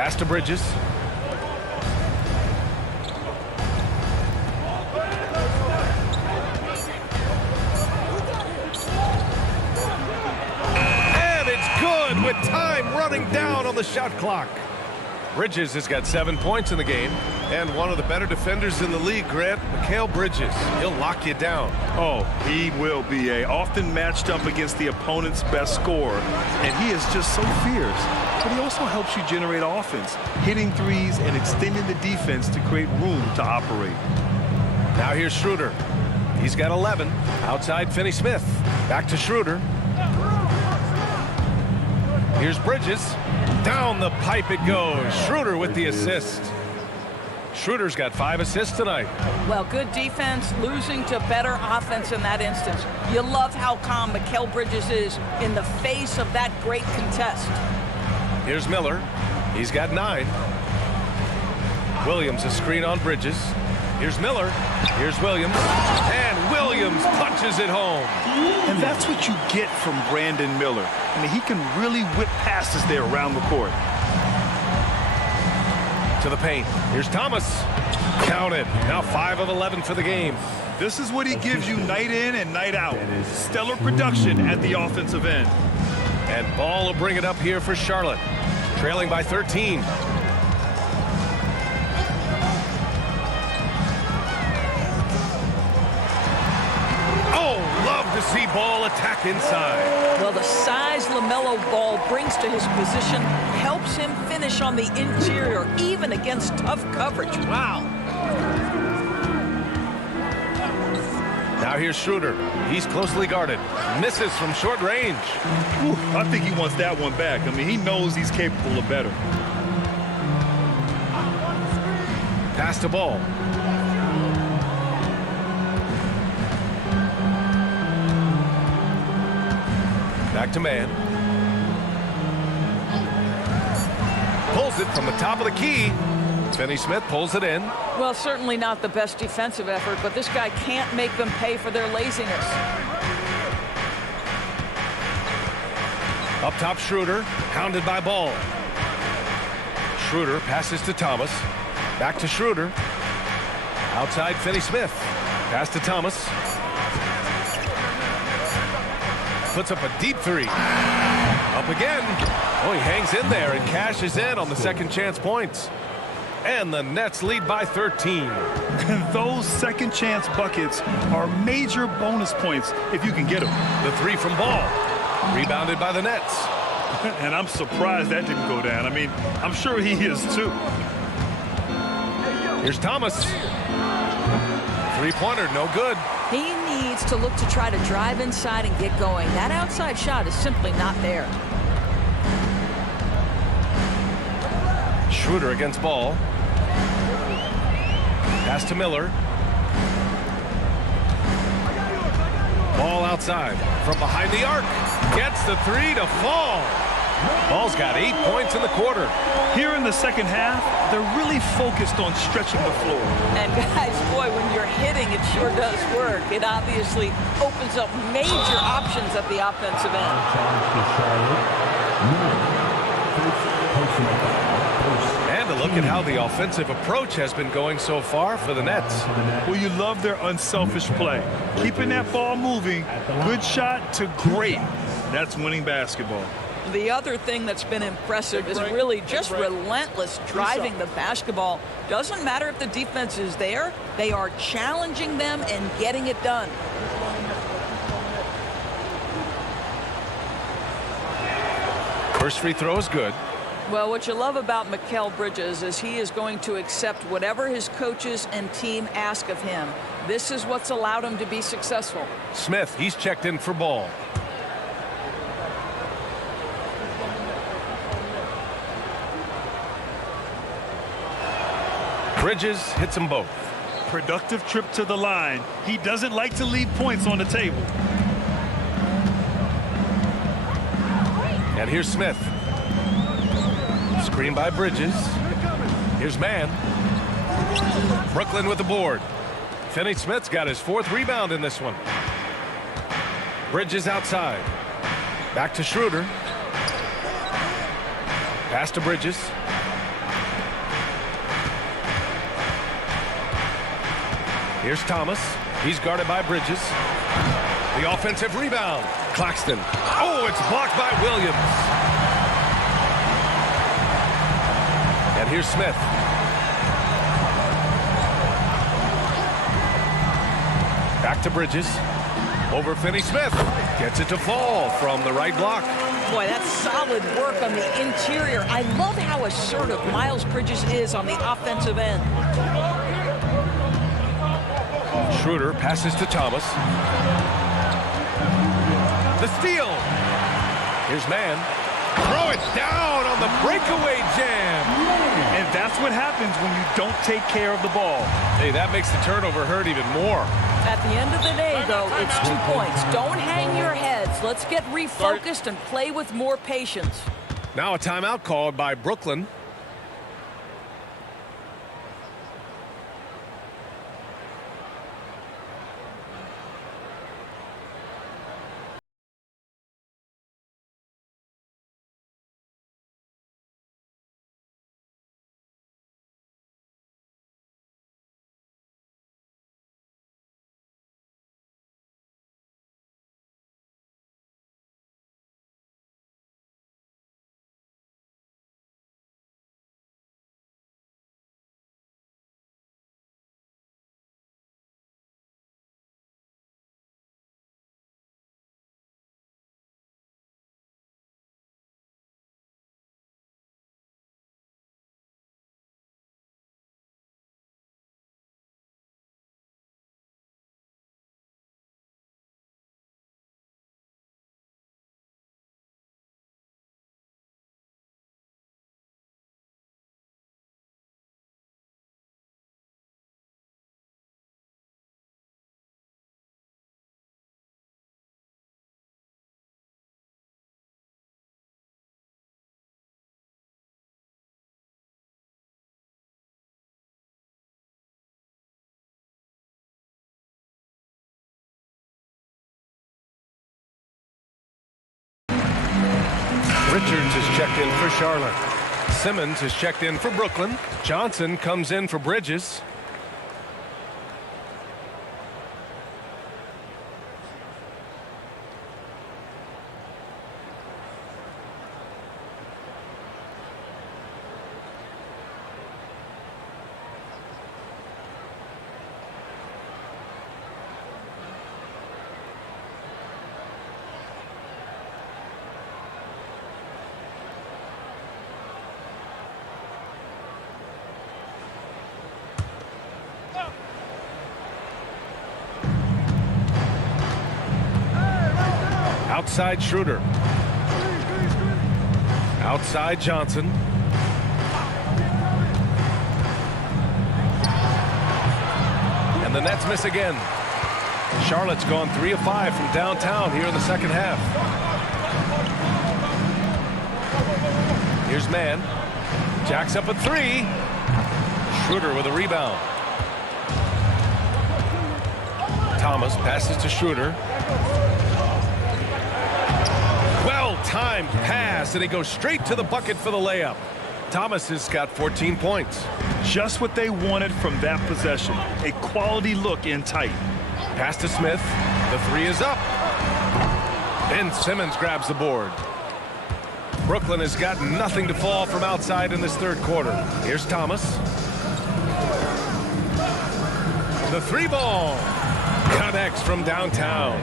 Pass to Bridges. And it's good with time running down on the shot clock. Bridges has got 7 points in the game, and one of the better defenders in the league, Grant, Mikal Bridges. He'll lock you down. Oh, he will be often matched up against the opponent's best scorer, and he is just so fierce. But he also helps you generate offense, hitting threes and extending the defense to create room to operate. Now here's Schroeder. He's got 11. Outside Finney-Smith. Back to Schroeder. Here's Bridges. Down the pipe it goes. Schroeder with the assist. Schroeder's got 5 assists tonight. Well, good defense losing to better offense in that instance. You love how calm Mikal Bridges is in the face of that great contest. Here's Miller. He's got 9. Williams a screen on Bridges. Here's Miller. Here's Williams. And Williams punches it home. And that's what you get from Brandon Miller. I mean, he can really whip passes there around the court. To the paint. Here's Thomas. Count it. Now 5 of 11 for the game. This is what he gives you night in and night out. Stellar production at the offensive end. And Ball will bring it up here for Charlotte. Trailing by 13. To see Ball attack inside. Well, the size LaMelo Ball brings to his position helps him finish on the interior, even against tough coverage. Wow. Now here's Schroeder. He's closely guarded. Misses from short range. Ooh, I think he wants that one back. I mean, he knows he's capable of better. Pass to Ball. Back to man. Pulls it from the top of the key. Finney-Smith pulls it in. Well, certainly not the best defensive effort, but this guy can't make them pay for their laziness. Up top, Schroeder, hounded by Ball. Schroeder passes to Thomas. Back to Schroeder. Outside Finney-Smith. Pass to Thomas. Puts up a deep 3. Up again. Oh, he hangs in there and cashes in on the second chance points. And the Nets lead by 13. And those second chance buckets are major bonus points if you can get them. The 3 from Ball. Rebounded by the Nets. And I'm surprised that didn't go down. I mean, I'm sure he is too. Here's Thomas. 3-pointer, no good. He needs to look to try to drive inside and get going. That outside shot is simply not there. Schroeder against Ball. Pass to Miller. Ball outside from behind the arc. Gets the 3 to fall. Ball's got 8 points in the quarter. Here in the second half, they're really focused on stretching the floor. And guys, boy, when you're hitting, it sure does work. It obviously opens up major options at the offensive end. And a look at how the offensive approach has been going so far for the Nets. Well, you love their unselfish play. Keeping that ball moving, good shot to great. That's winning basketball. The other thing that's been impressive is really just relentless driving the basketball. Doesn't matter if the defense is there, they are challenging them and getting it done. First free throw is good. Well, what you love about Mikal Bridges is he is going to accept whatever his coaches and team ask of him. This is what's allowed him to be successful. Smith, he's checked in for Ball. Bridges hits them both. Productive trip to the line. He doesn't like to leave points on the table. And here's Smith. Screen by Bridges. Here's man. Brooklyn with the board. Finney-Smith's got his 4th rebound in this one. Bridges outside. Back to Schroeder. Pass to Bridges. Here's Thomas. He's guarded by Bridges. The offensive rebound. Claxton. Oh, it's blocked by Williams. And here's Smith. Back to Bridges. Over Finney-Smith. Gets it to fall from the right block. Boy, that's solid work on the interior. I love how assertive Miles Bridges is on the offensive end. Schroeder passes to Thomas. The steal. Here's Mann. Throw it down on the breakaway jam. And that's what happens when you don't take care of the ball. Hey, that makes the turnover hurt even more. At the end of the day, though, it's 2 points. Don't hang your heads. Let's get refocused and play with more patience. Now a timeout called by Brooklyn. Richards is checked in for Charlotte. Simmons is checked in for Brooklyn. Johnson comes in for Bridges. Outside Schroeder. Outside Johnson. And the Nets miss again. Charlotte's gone 3 of 5 from downtown here in the second half. Here's Mann. Jacks up a 3. Schroeder with a rebound. Thomas passes to Schroeder. Well-timed pass, and he goes straight to the bucket for the layup. Thomas has got 14 points. Just what they wanted from that possession. A quality look in tight. Pass to Smith. The 3 is up. Ben Simmons grabs the board. Brooklyn has got nothing to fall from outside in this third quarter. Here's Thomas. The 3-ball connects from downtown.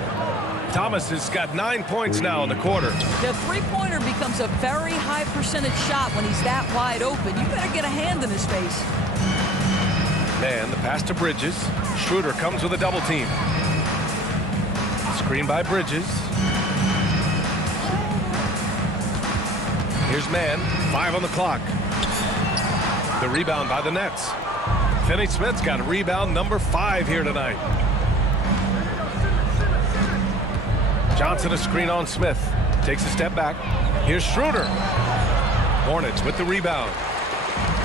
Thomas has got 9 points now in the quarter. The three-pointer becomes a very high percentage shot when he's that wide open. You better get a hand in his face. And the pass to Bridges. Schroeder comes with a double team. Screen by Bridges. Here's Mann. 5 on the clock. The rebound by the Nets. Finney-Smith's got rebound number 5 here tonight. Johnson a screen on Smith. Takes a step back. Here's Schroeder. Hornets with the rebound.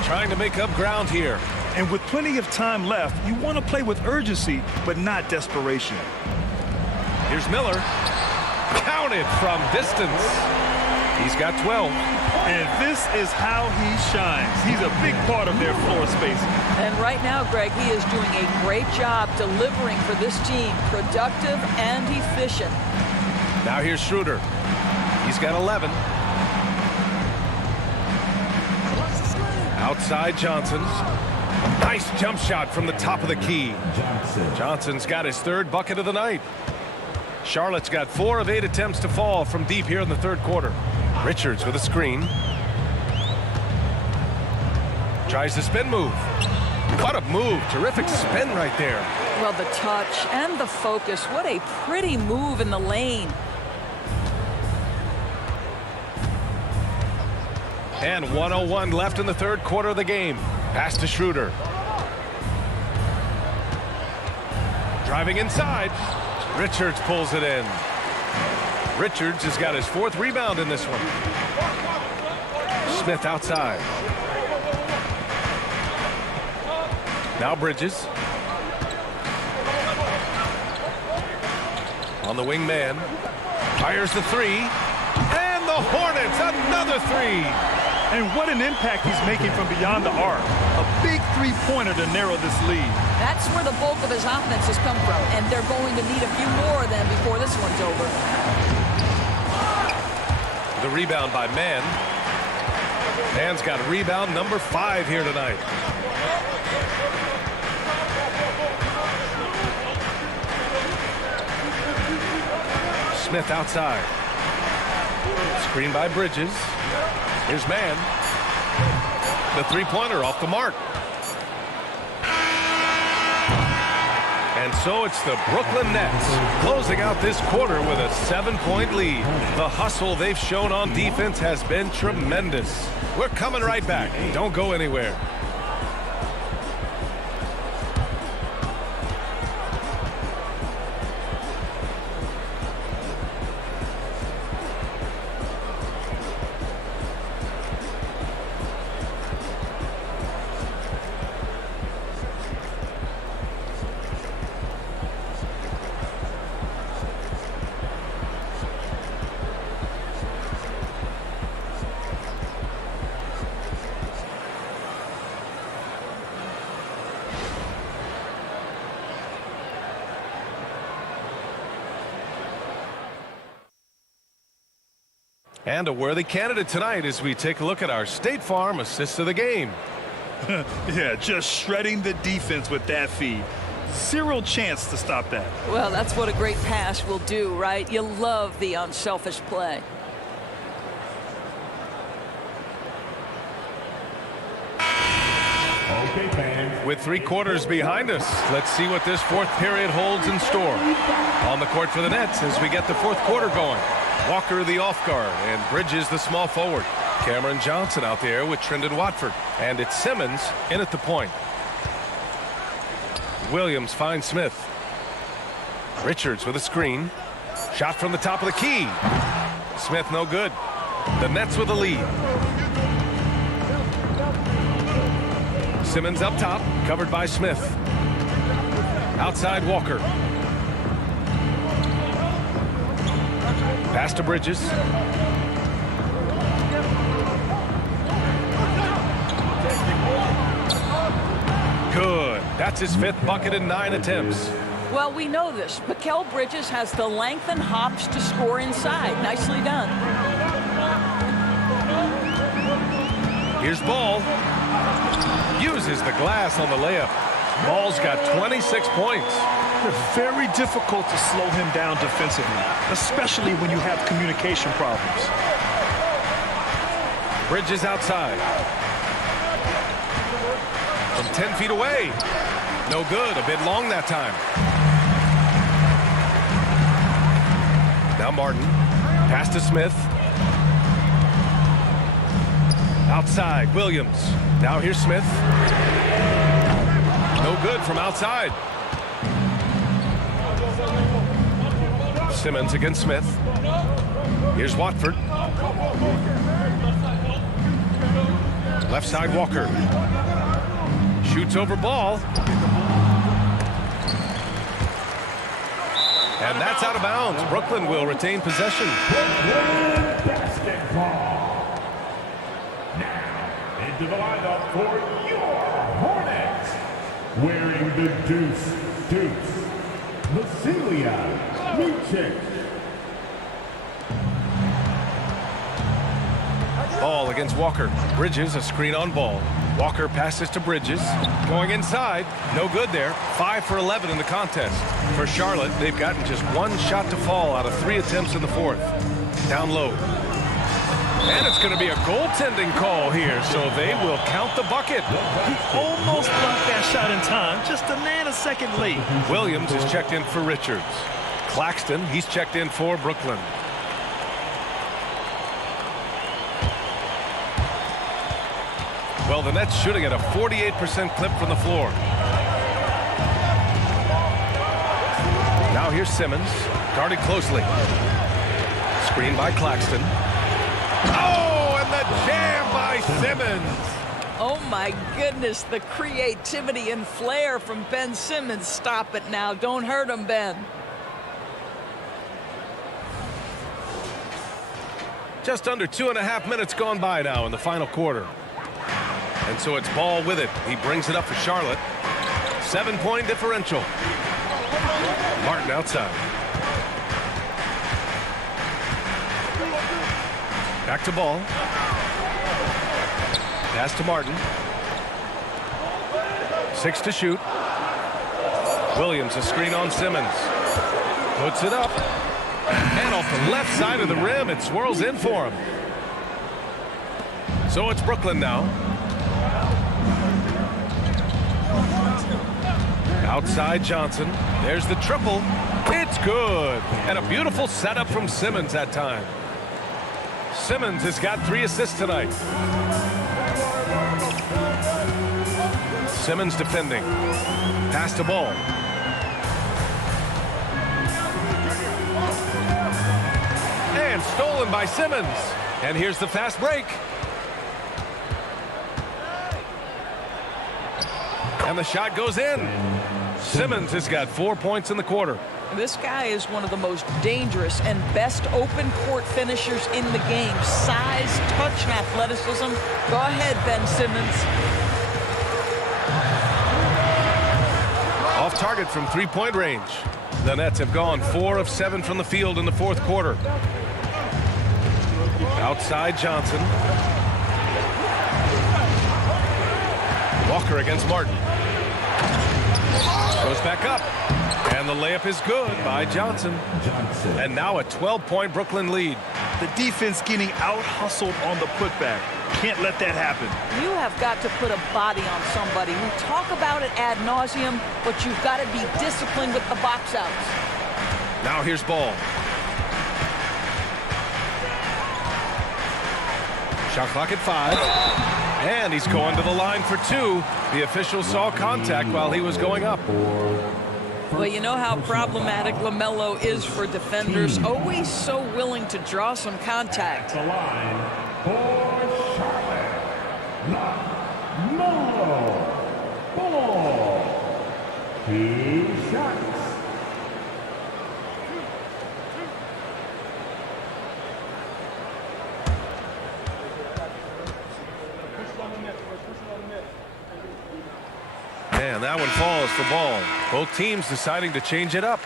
Trying to make up ground here. And with plenty of time left, you want to play with urgency, but not desperation. Here's Miller. Counted from distance. He's got 12. And this is how he shines. He's a big part of their floor spacing. And right now, Greg, he is doing a great job delivering for this team. Productive and efficient. Now here's Schroeder. He's got 11. Outside Johnson. Nice jump shot from the top of the key. Johnson's got his third bucket of the night. Charlotte's got 4 of 8 attempts to fall from deep here in the third quarter. Richards with a screen. Tries the spin move. What a move. Terrific spin right there. Well, the touch and the focus. What a pretty move in the lane. And 1:01 left in the third quarter of the game. Pass to Schroeder. Driving inside. Richards pulls it in. Richards has got his 4th rebound in this one. Smith outside. Now Bridges. On the wing man. Fires the 3. And the Hornets, another 3. And what an impact he's making from beyond the arc. A big three-pointer to narrow this lead. That's where the bulk of his offense has come from, and they're going to need a few more of them before this one's over. The rebound by Mann. Mann's got rebound number 5 here tonight. Smith outside. Screen by Bridges. Here's Mann. The three-pointer off the mark. And so it's the Brooklyn Nets closing out this quarter with a 7-point lead. The hustle they've shown on defense has been tremendous. We're coming right back. Don't go anywhere. And a worthy candidate tonight as we take a look at our State Farm assist of the game. Yeah, just shredding the defense with that feed. Zero chance to stop that. Well, that's what a great pass will do, right? You love the unselfish play. Okay, fans. With 3 quarters behind us, let's see what this 4th period holds in store. On the court for the Nets as we get the 4th quarter going. Walker the off guard and Bridges the small forward. Cameron Johnson out there with Trendon Watford. And it's Simmons in at the point. Williams finds Smith. Richards with a screen. Shot from the top of the key. Smith no good. The Nets with a lead. Simmons up top, covered by Smith. Outside Walker. Pass to Bridges. Good. That's his 5th bucket in 9 attempts. Well, we know this. Mikal Bridges has the length and hops to score inside. Nicely done. Here's Ball. Uses the glass on the layup. Ball's got 26 points. It's very difficult to slow him down defensively, especially when you have communication problems. Bridges outside. From 10 feet away. No good. A bit long that time. Now Martin. Pass to Smith. Outside. Williams. Now here's Smith. No good from outside. Simmons against Smith. Here's Watford. Left side Walker. Shoots over Ball. And that's out of bounds. Brooklyn will retain possession. basketball. Now, into the lineup for your Hornets. Wearing the deuce, Vasilia Lucic. Ball against Walker. Bridges, a screen on Ball. Walker passes to Bridges. Going inside. No good there. 5 for 11 in the contest. For Charlotte, they've gotten just one shot to fall out of 3 attempts in the fourth. Down low. And it's going to be a goaltending call here, so they will count the bucket. He almost blocked that shot in time, just a nanosecond late. Williams is checked in for Richards. Claxton, he's checked in for Brooklyn. Well, the Nets shooting at a 48% clip from the floor. Now here's Simmons, guarded closely. Screen by Claxton. Oh, and the jam by Simmons. Oh my goodness, the creativity and flair from Ben Simmons. Stop it now. Don't hurt him, Ben. Just under 2.5 minutes gone by now in the final quarter. And so it's Ball with it. He brings it up for Charlotte. 7-point differential. Martin outside. Back to Ball. Pass to Martin. 6 to shoot. Williams, a screen on Simmons. Puts it up. And off the left side of the rim, it swirls in for him. So it's Brooklyn now. Outside Johnson. There's the triple. It's good. And a beautiful setup from Simmons that time. Simmons has got 3 assists tonight. Simmons defending. Pass to Ball. And stolen by Simmons. And here's the fast break. And the shot goes in. Simmons has got 4 points in the quarter. This guy is one of the most dangerous and best open court finishers in the game. Size, touch, and athleticism. Go ahead, Ben Simmons. Off target from 3-point range. The Nets have gone 4 of 7 from the field in the fourth quarter. Outside Johnson. Walker against Martin. Goes back up. And the layup is good by Johnson. And now a 12-point Brooklyn lead. The defense getting out-hustled on the putback. Can't let that happen. You have got to put a body on somebody. We talk about it ad nauseum, but you've got to be disciplined with the box outs. Now here's Ball. Shot clock at 5. And he's going to the line for 2. The official saw contact while he was going up. Well, you know how problematic LaMelo is for defenders. Always so willing to draw some contact. The line for Charlotte, LaMelo Ball. 2 shots. And that one falls for Ball. Both teams deciding to change it up.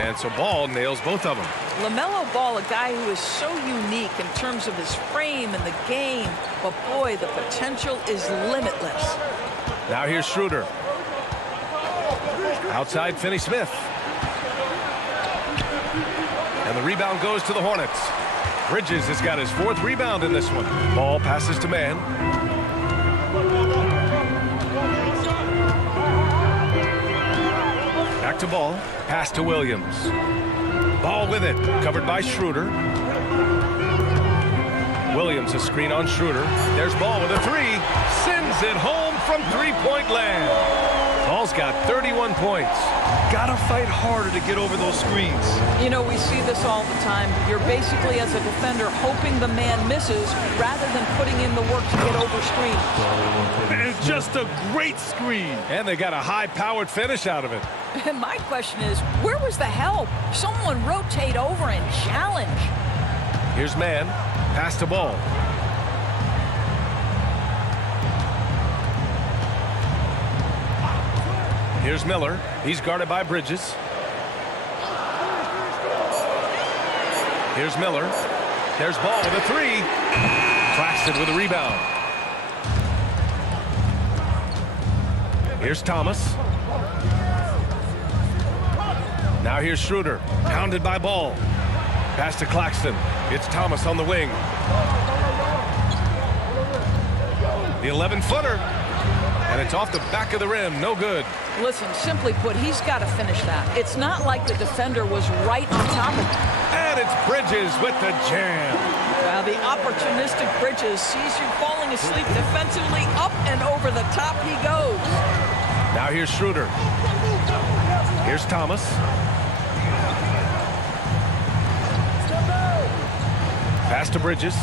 And so Ball nails both of them. LaMelo Ball, a guy who is so unique in terms of his frame and the game. But boy, the potential is limitless. Now here's Schroeder. Outside Finney-Smith. And the rebound goes to the Hornets. Bridges has got his 4th rebound in this one. Ball passes to Mann. Back to Ball. Pass to Williams. Ball with it. Covered by Schroeder. Williams, a screen on Schroeder. There's Ball with a 3. Sends it home from 3-point land. Ball's got 31 points. Gotta fight harder to get over those screens. You know, we see this all the time. You're basically, as a defender, hoping the man misses rather than putting in the work to get over screens. And just a great screen. And they got a high-powered finish out of it. And my question is, where was the help? Someone rotate over and challenge. Here's man. Pass to Ball. Here's Miller. He's guarded by Bridges. Here's Miller. There's Ball with a three. Claxton with a rebound. Here's Thomas. Now here's Schroeder. Pounded by Ball. Pass to Claxton. It's Thomas on the wing. The 11-footer. And it's off the back of the rim. No good. Listen, simply put, he's got to finish that. It's not like the defender was right on top of him. And it's Bridges with the jam. Well, the opportunistic Bridges sees you falling asleep defensively. Up and over the top he goes. Now here's Schroeder. Here's Thomas. Pass to Bridges.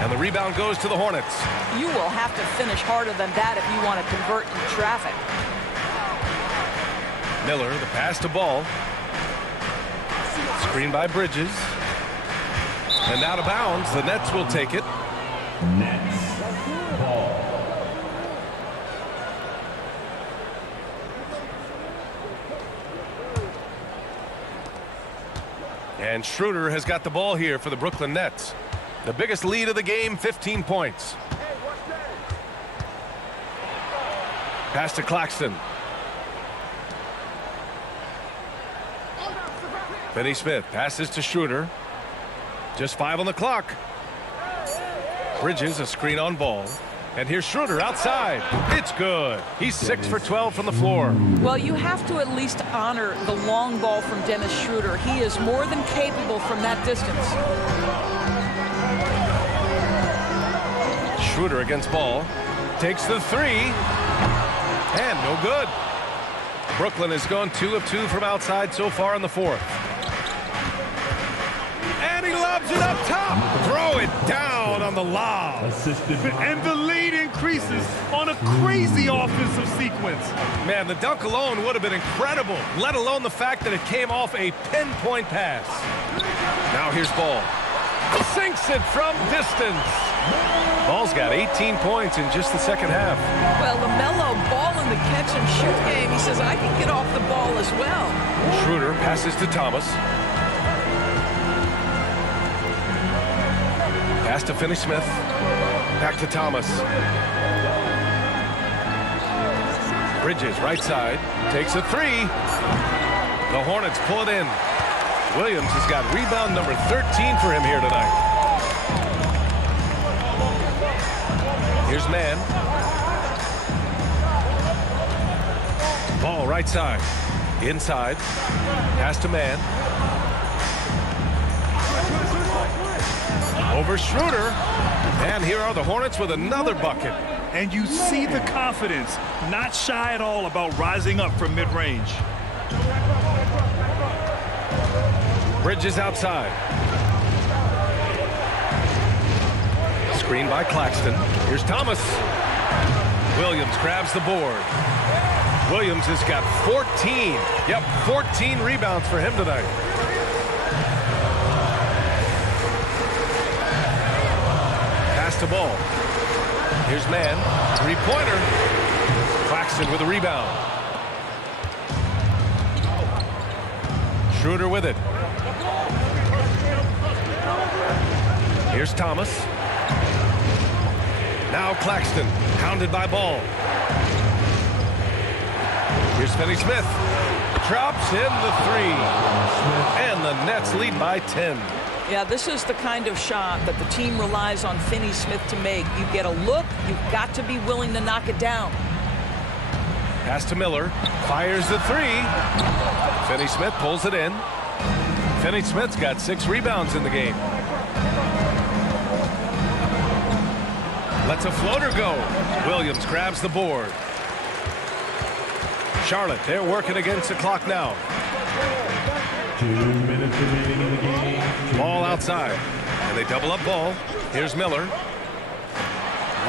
And the rebound goes to the Hornets. You will have to finish harder than that if you want to convert in traffic. Miller, the pass to Ball. Screen by Bridges. And out of bounds. The Nets will take it. Nets. Ball. And Schroeder has got the ball here for the Brooklyn Nets. The biggest lead of the game, 15 points. Pass to Claxton. Finney Smith passes to Schroeder. Just 5 on the clock. Bridges, a screen on Ball. And here's Schroeder outside. It's good. He's 6 for 12 from the floor. Well, you have to at least honor the long ball from Dennis Schroeder. He is more than capable from that distance. Schroeder against Ball. Takes the three. And no good. Brooklyn has gone 2 of 2 from outside so far in the fourth. And he lobs it up top. Throw it down on the lob. Assisted by And the lead increases on a crazy offensive sequence. Man, the dunk alone would have been incredible, let alone the fact that it came off a pinpoint pass. Now here's Ball. Sinks it from distance. Ball's got 18 points in just the second half. Well, LaMelo Ball in the catch and shoot game. He says, I can get off the ball as well. Schroeder passes to Thomas. Pass to Finney Smith. Back to Thomas. Bridges, right side. Takes a three. The Hornets pull it in. Williams has got rebound number 13 for him here tonight. Here's man. Ball right side. Inside. Pass to man. Over Schroeder. And here are the Hornets with another bucket. And you see the confidence, not shy at all about rising up from mid-range. Bridges outside. Screen by Claxton. Here's Thomas. Williams grabs the board. Williams has got 14. Yep, 14 rebounds for him tonight. Pass to Ball. Here's man. Three-pointer. Claxton with a rebound. Schroeder with it. Here's Thomas. Now Claxton, pounded by Ball. Here's Finney Smith. Drops in the three. And the Nets lead by 10. Yeah, this is the kind of shot that the team relies on Finney Smith to make. You get a look, you've got to be willing to knock it down. Pass to Miller. Fires the three. Finney Smith pulls it in. Finney Smith's got 6 rebounds in the game. Lets a floater go. Williams grabs the board. Charlotte, they're working against the clock now. 2 minutes remaining in the game. Ball outside. And they double up ball. Here's Miller.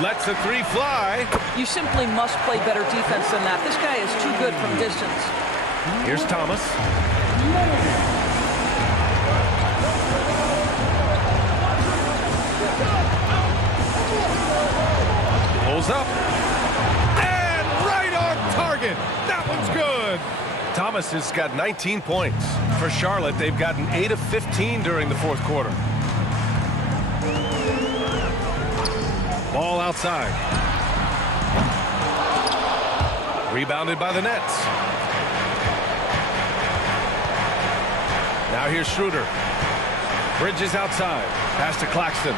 Lets a three fly. You simply must play better defense than that. This guy is too good from distance. Here's Thomas. Pulls up. And right on target. That one's good. Thomas has got 19 points. For Charlotte, they've gotten 8 of 15 during the fourth quarter. Ball outside. Rebounded by the Nets. Now here's Schroeder. Bridges outside. Pass to Claxton.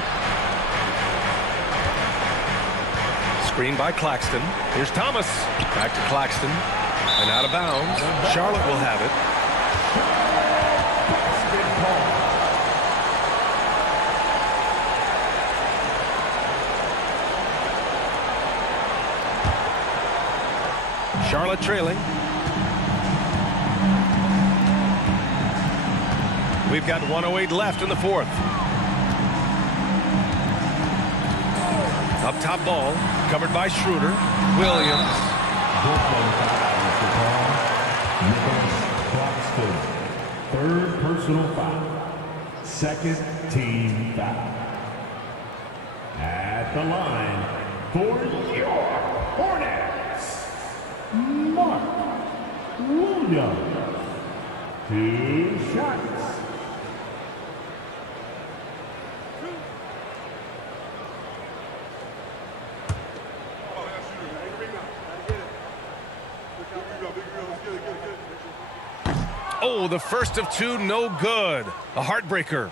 Screen by Claxton. Here's Thomas. Back to Claxton. And out of bounds. Charlotte will have it. Charlotte trailing. We've got 1:08 left in the fourth. Up top ball, covered by Schroeder. Williams. Third personal foul. Second team foul. At the line for your Hornets, Mark Williams. 2 shots. Oh, the first of 2, no good. A heartbreaker.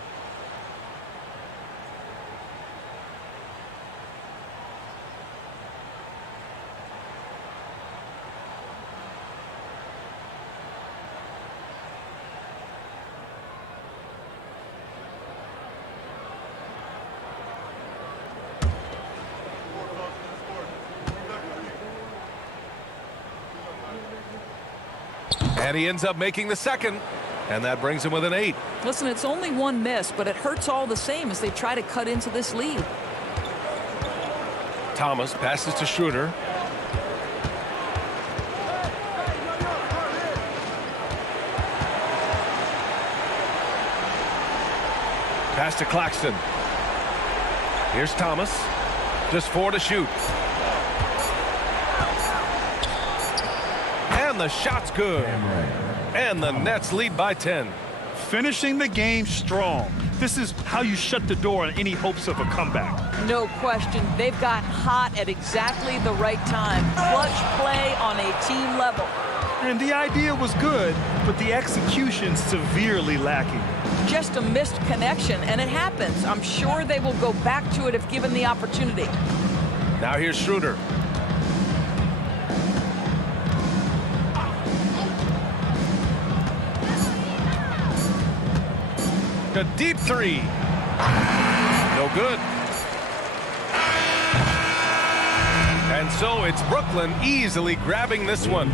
And he ends up making the second, and that brings him within 8. Listen, it's only 1 miss, but it hurts all the same as they try to cut into this lead. Thomas passes to Schroeder. Pass to Claxton. Here's Thomas. Just 4 to shoot. And the shot's good. And the Nets lead by 10. Finishing the game strong. This is how you shut the door on any hopes of a comeback. No question. They've gotten hot at exactly the right time. Clutch play on a team level. And the idea was good, but the execution severely lacking. Just a missed connection, and it happens. I'm sure they will go back to it if given the opportunity. Now here's Schroeder. A deep 3. No good. And so it's Brooklyn easily grabbing this one.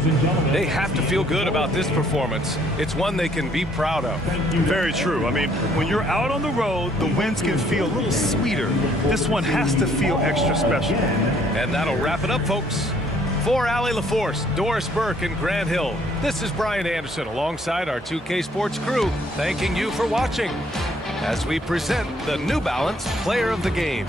They have to feel good about this performance. It's one they can be proud of. Very true. I mean, when you're out on the road, the wins can feel a little sweeter. This one has to feel extra special. And that'll wrap it up, folks. For Allie LaForce, Doris Burke, and Grant Hill, this is Brian Anderson alongside our 2K Sports crew, thanking you for watching as we present the New Balance Player of the Game.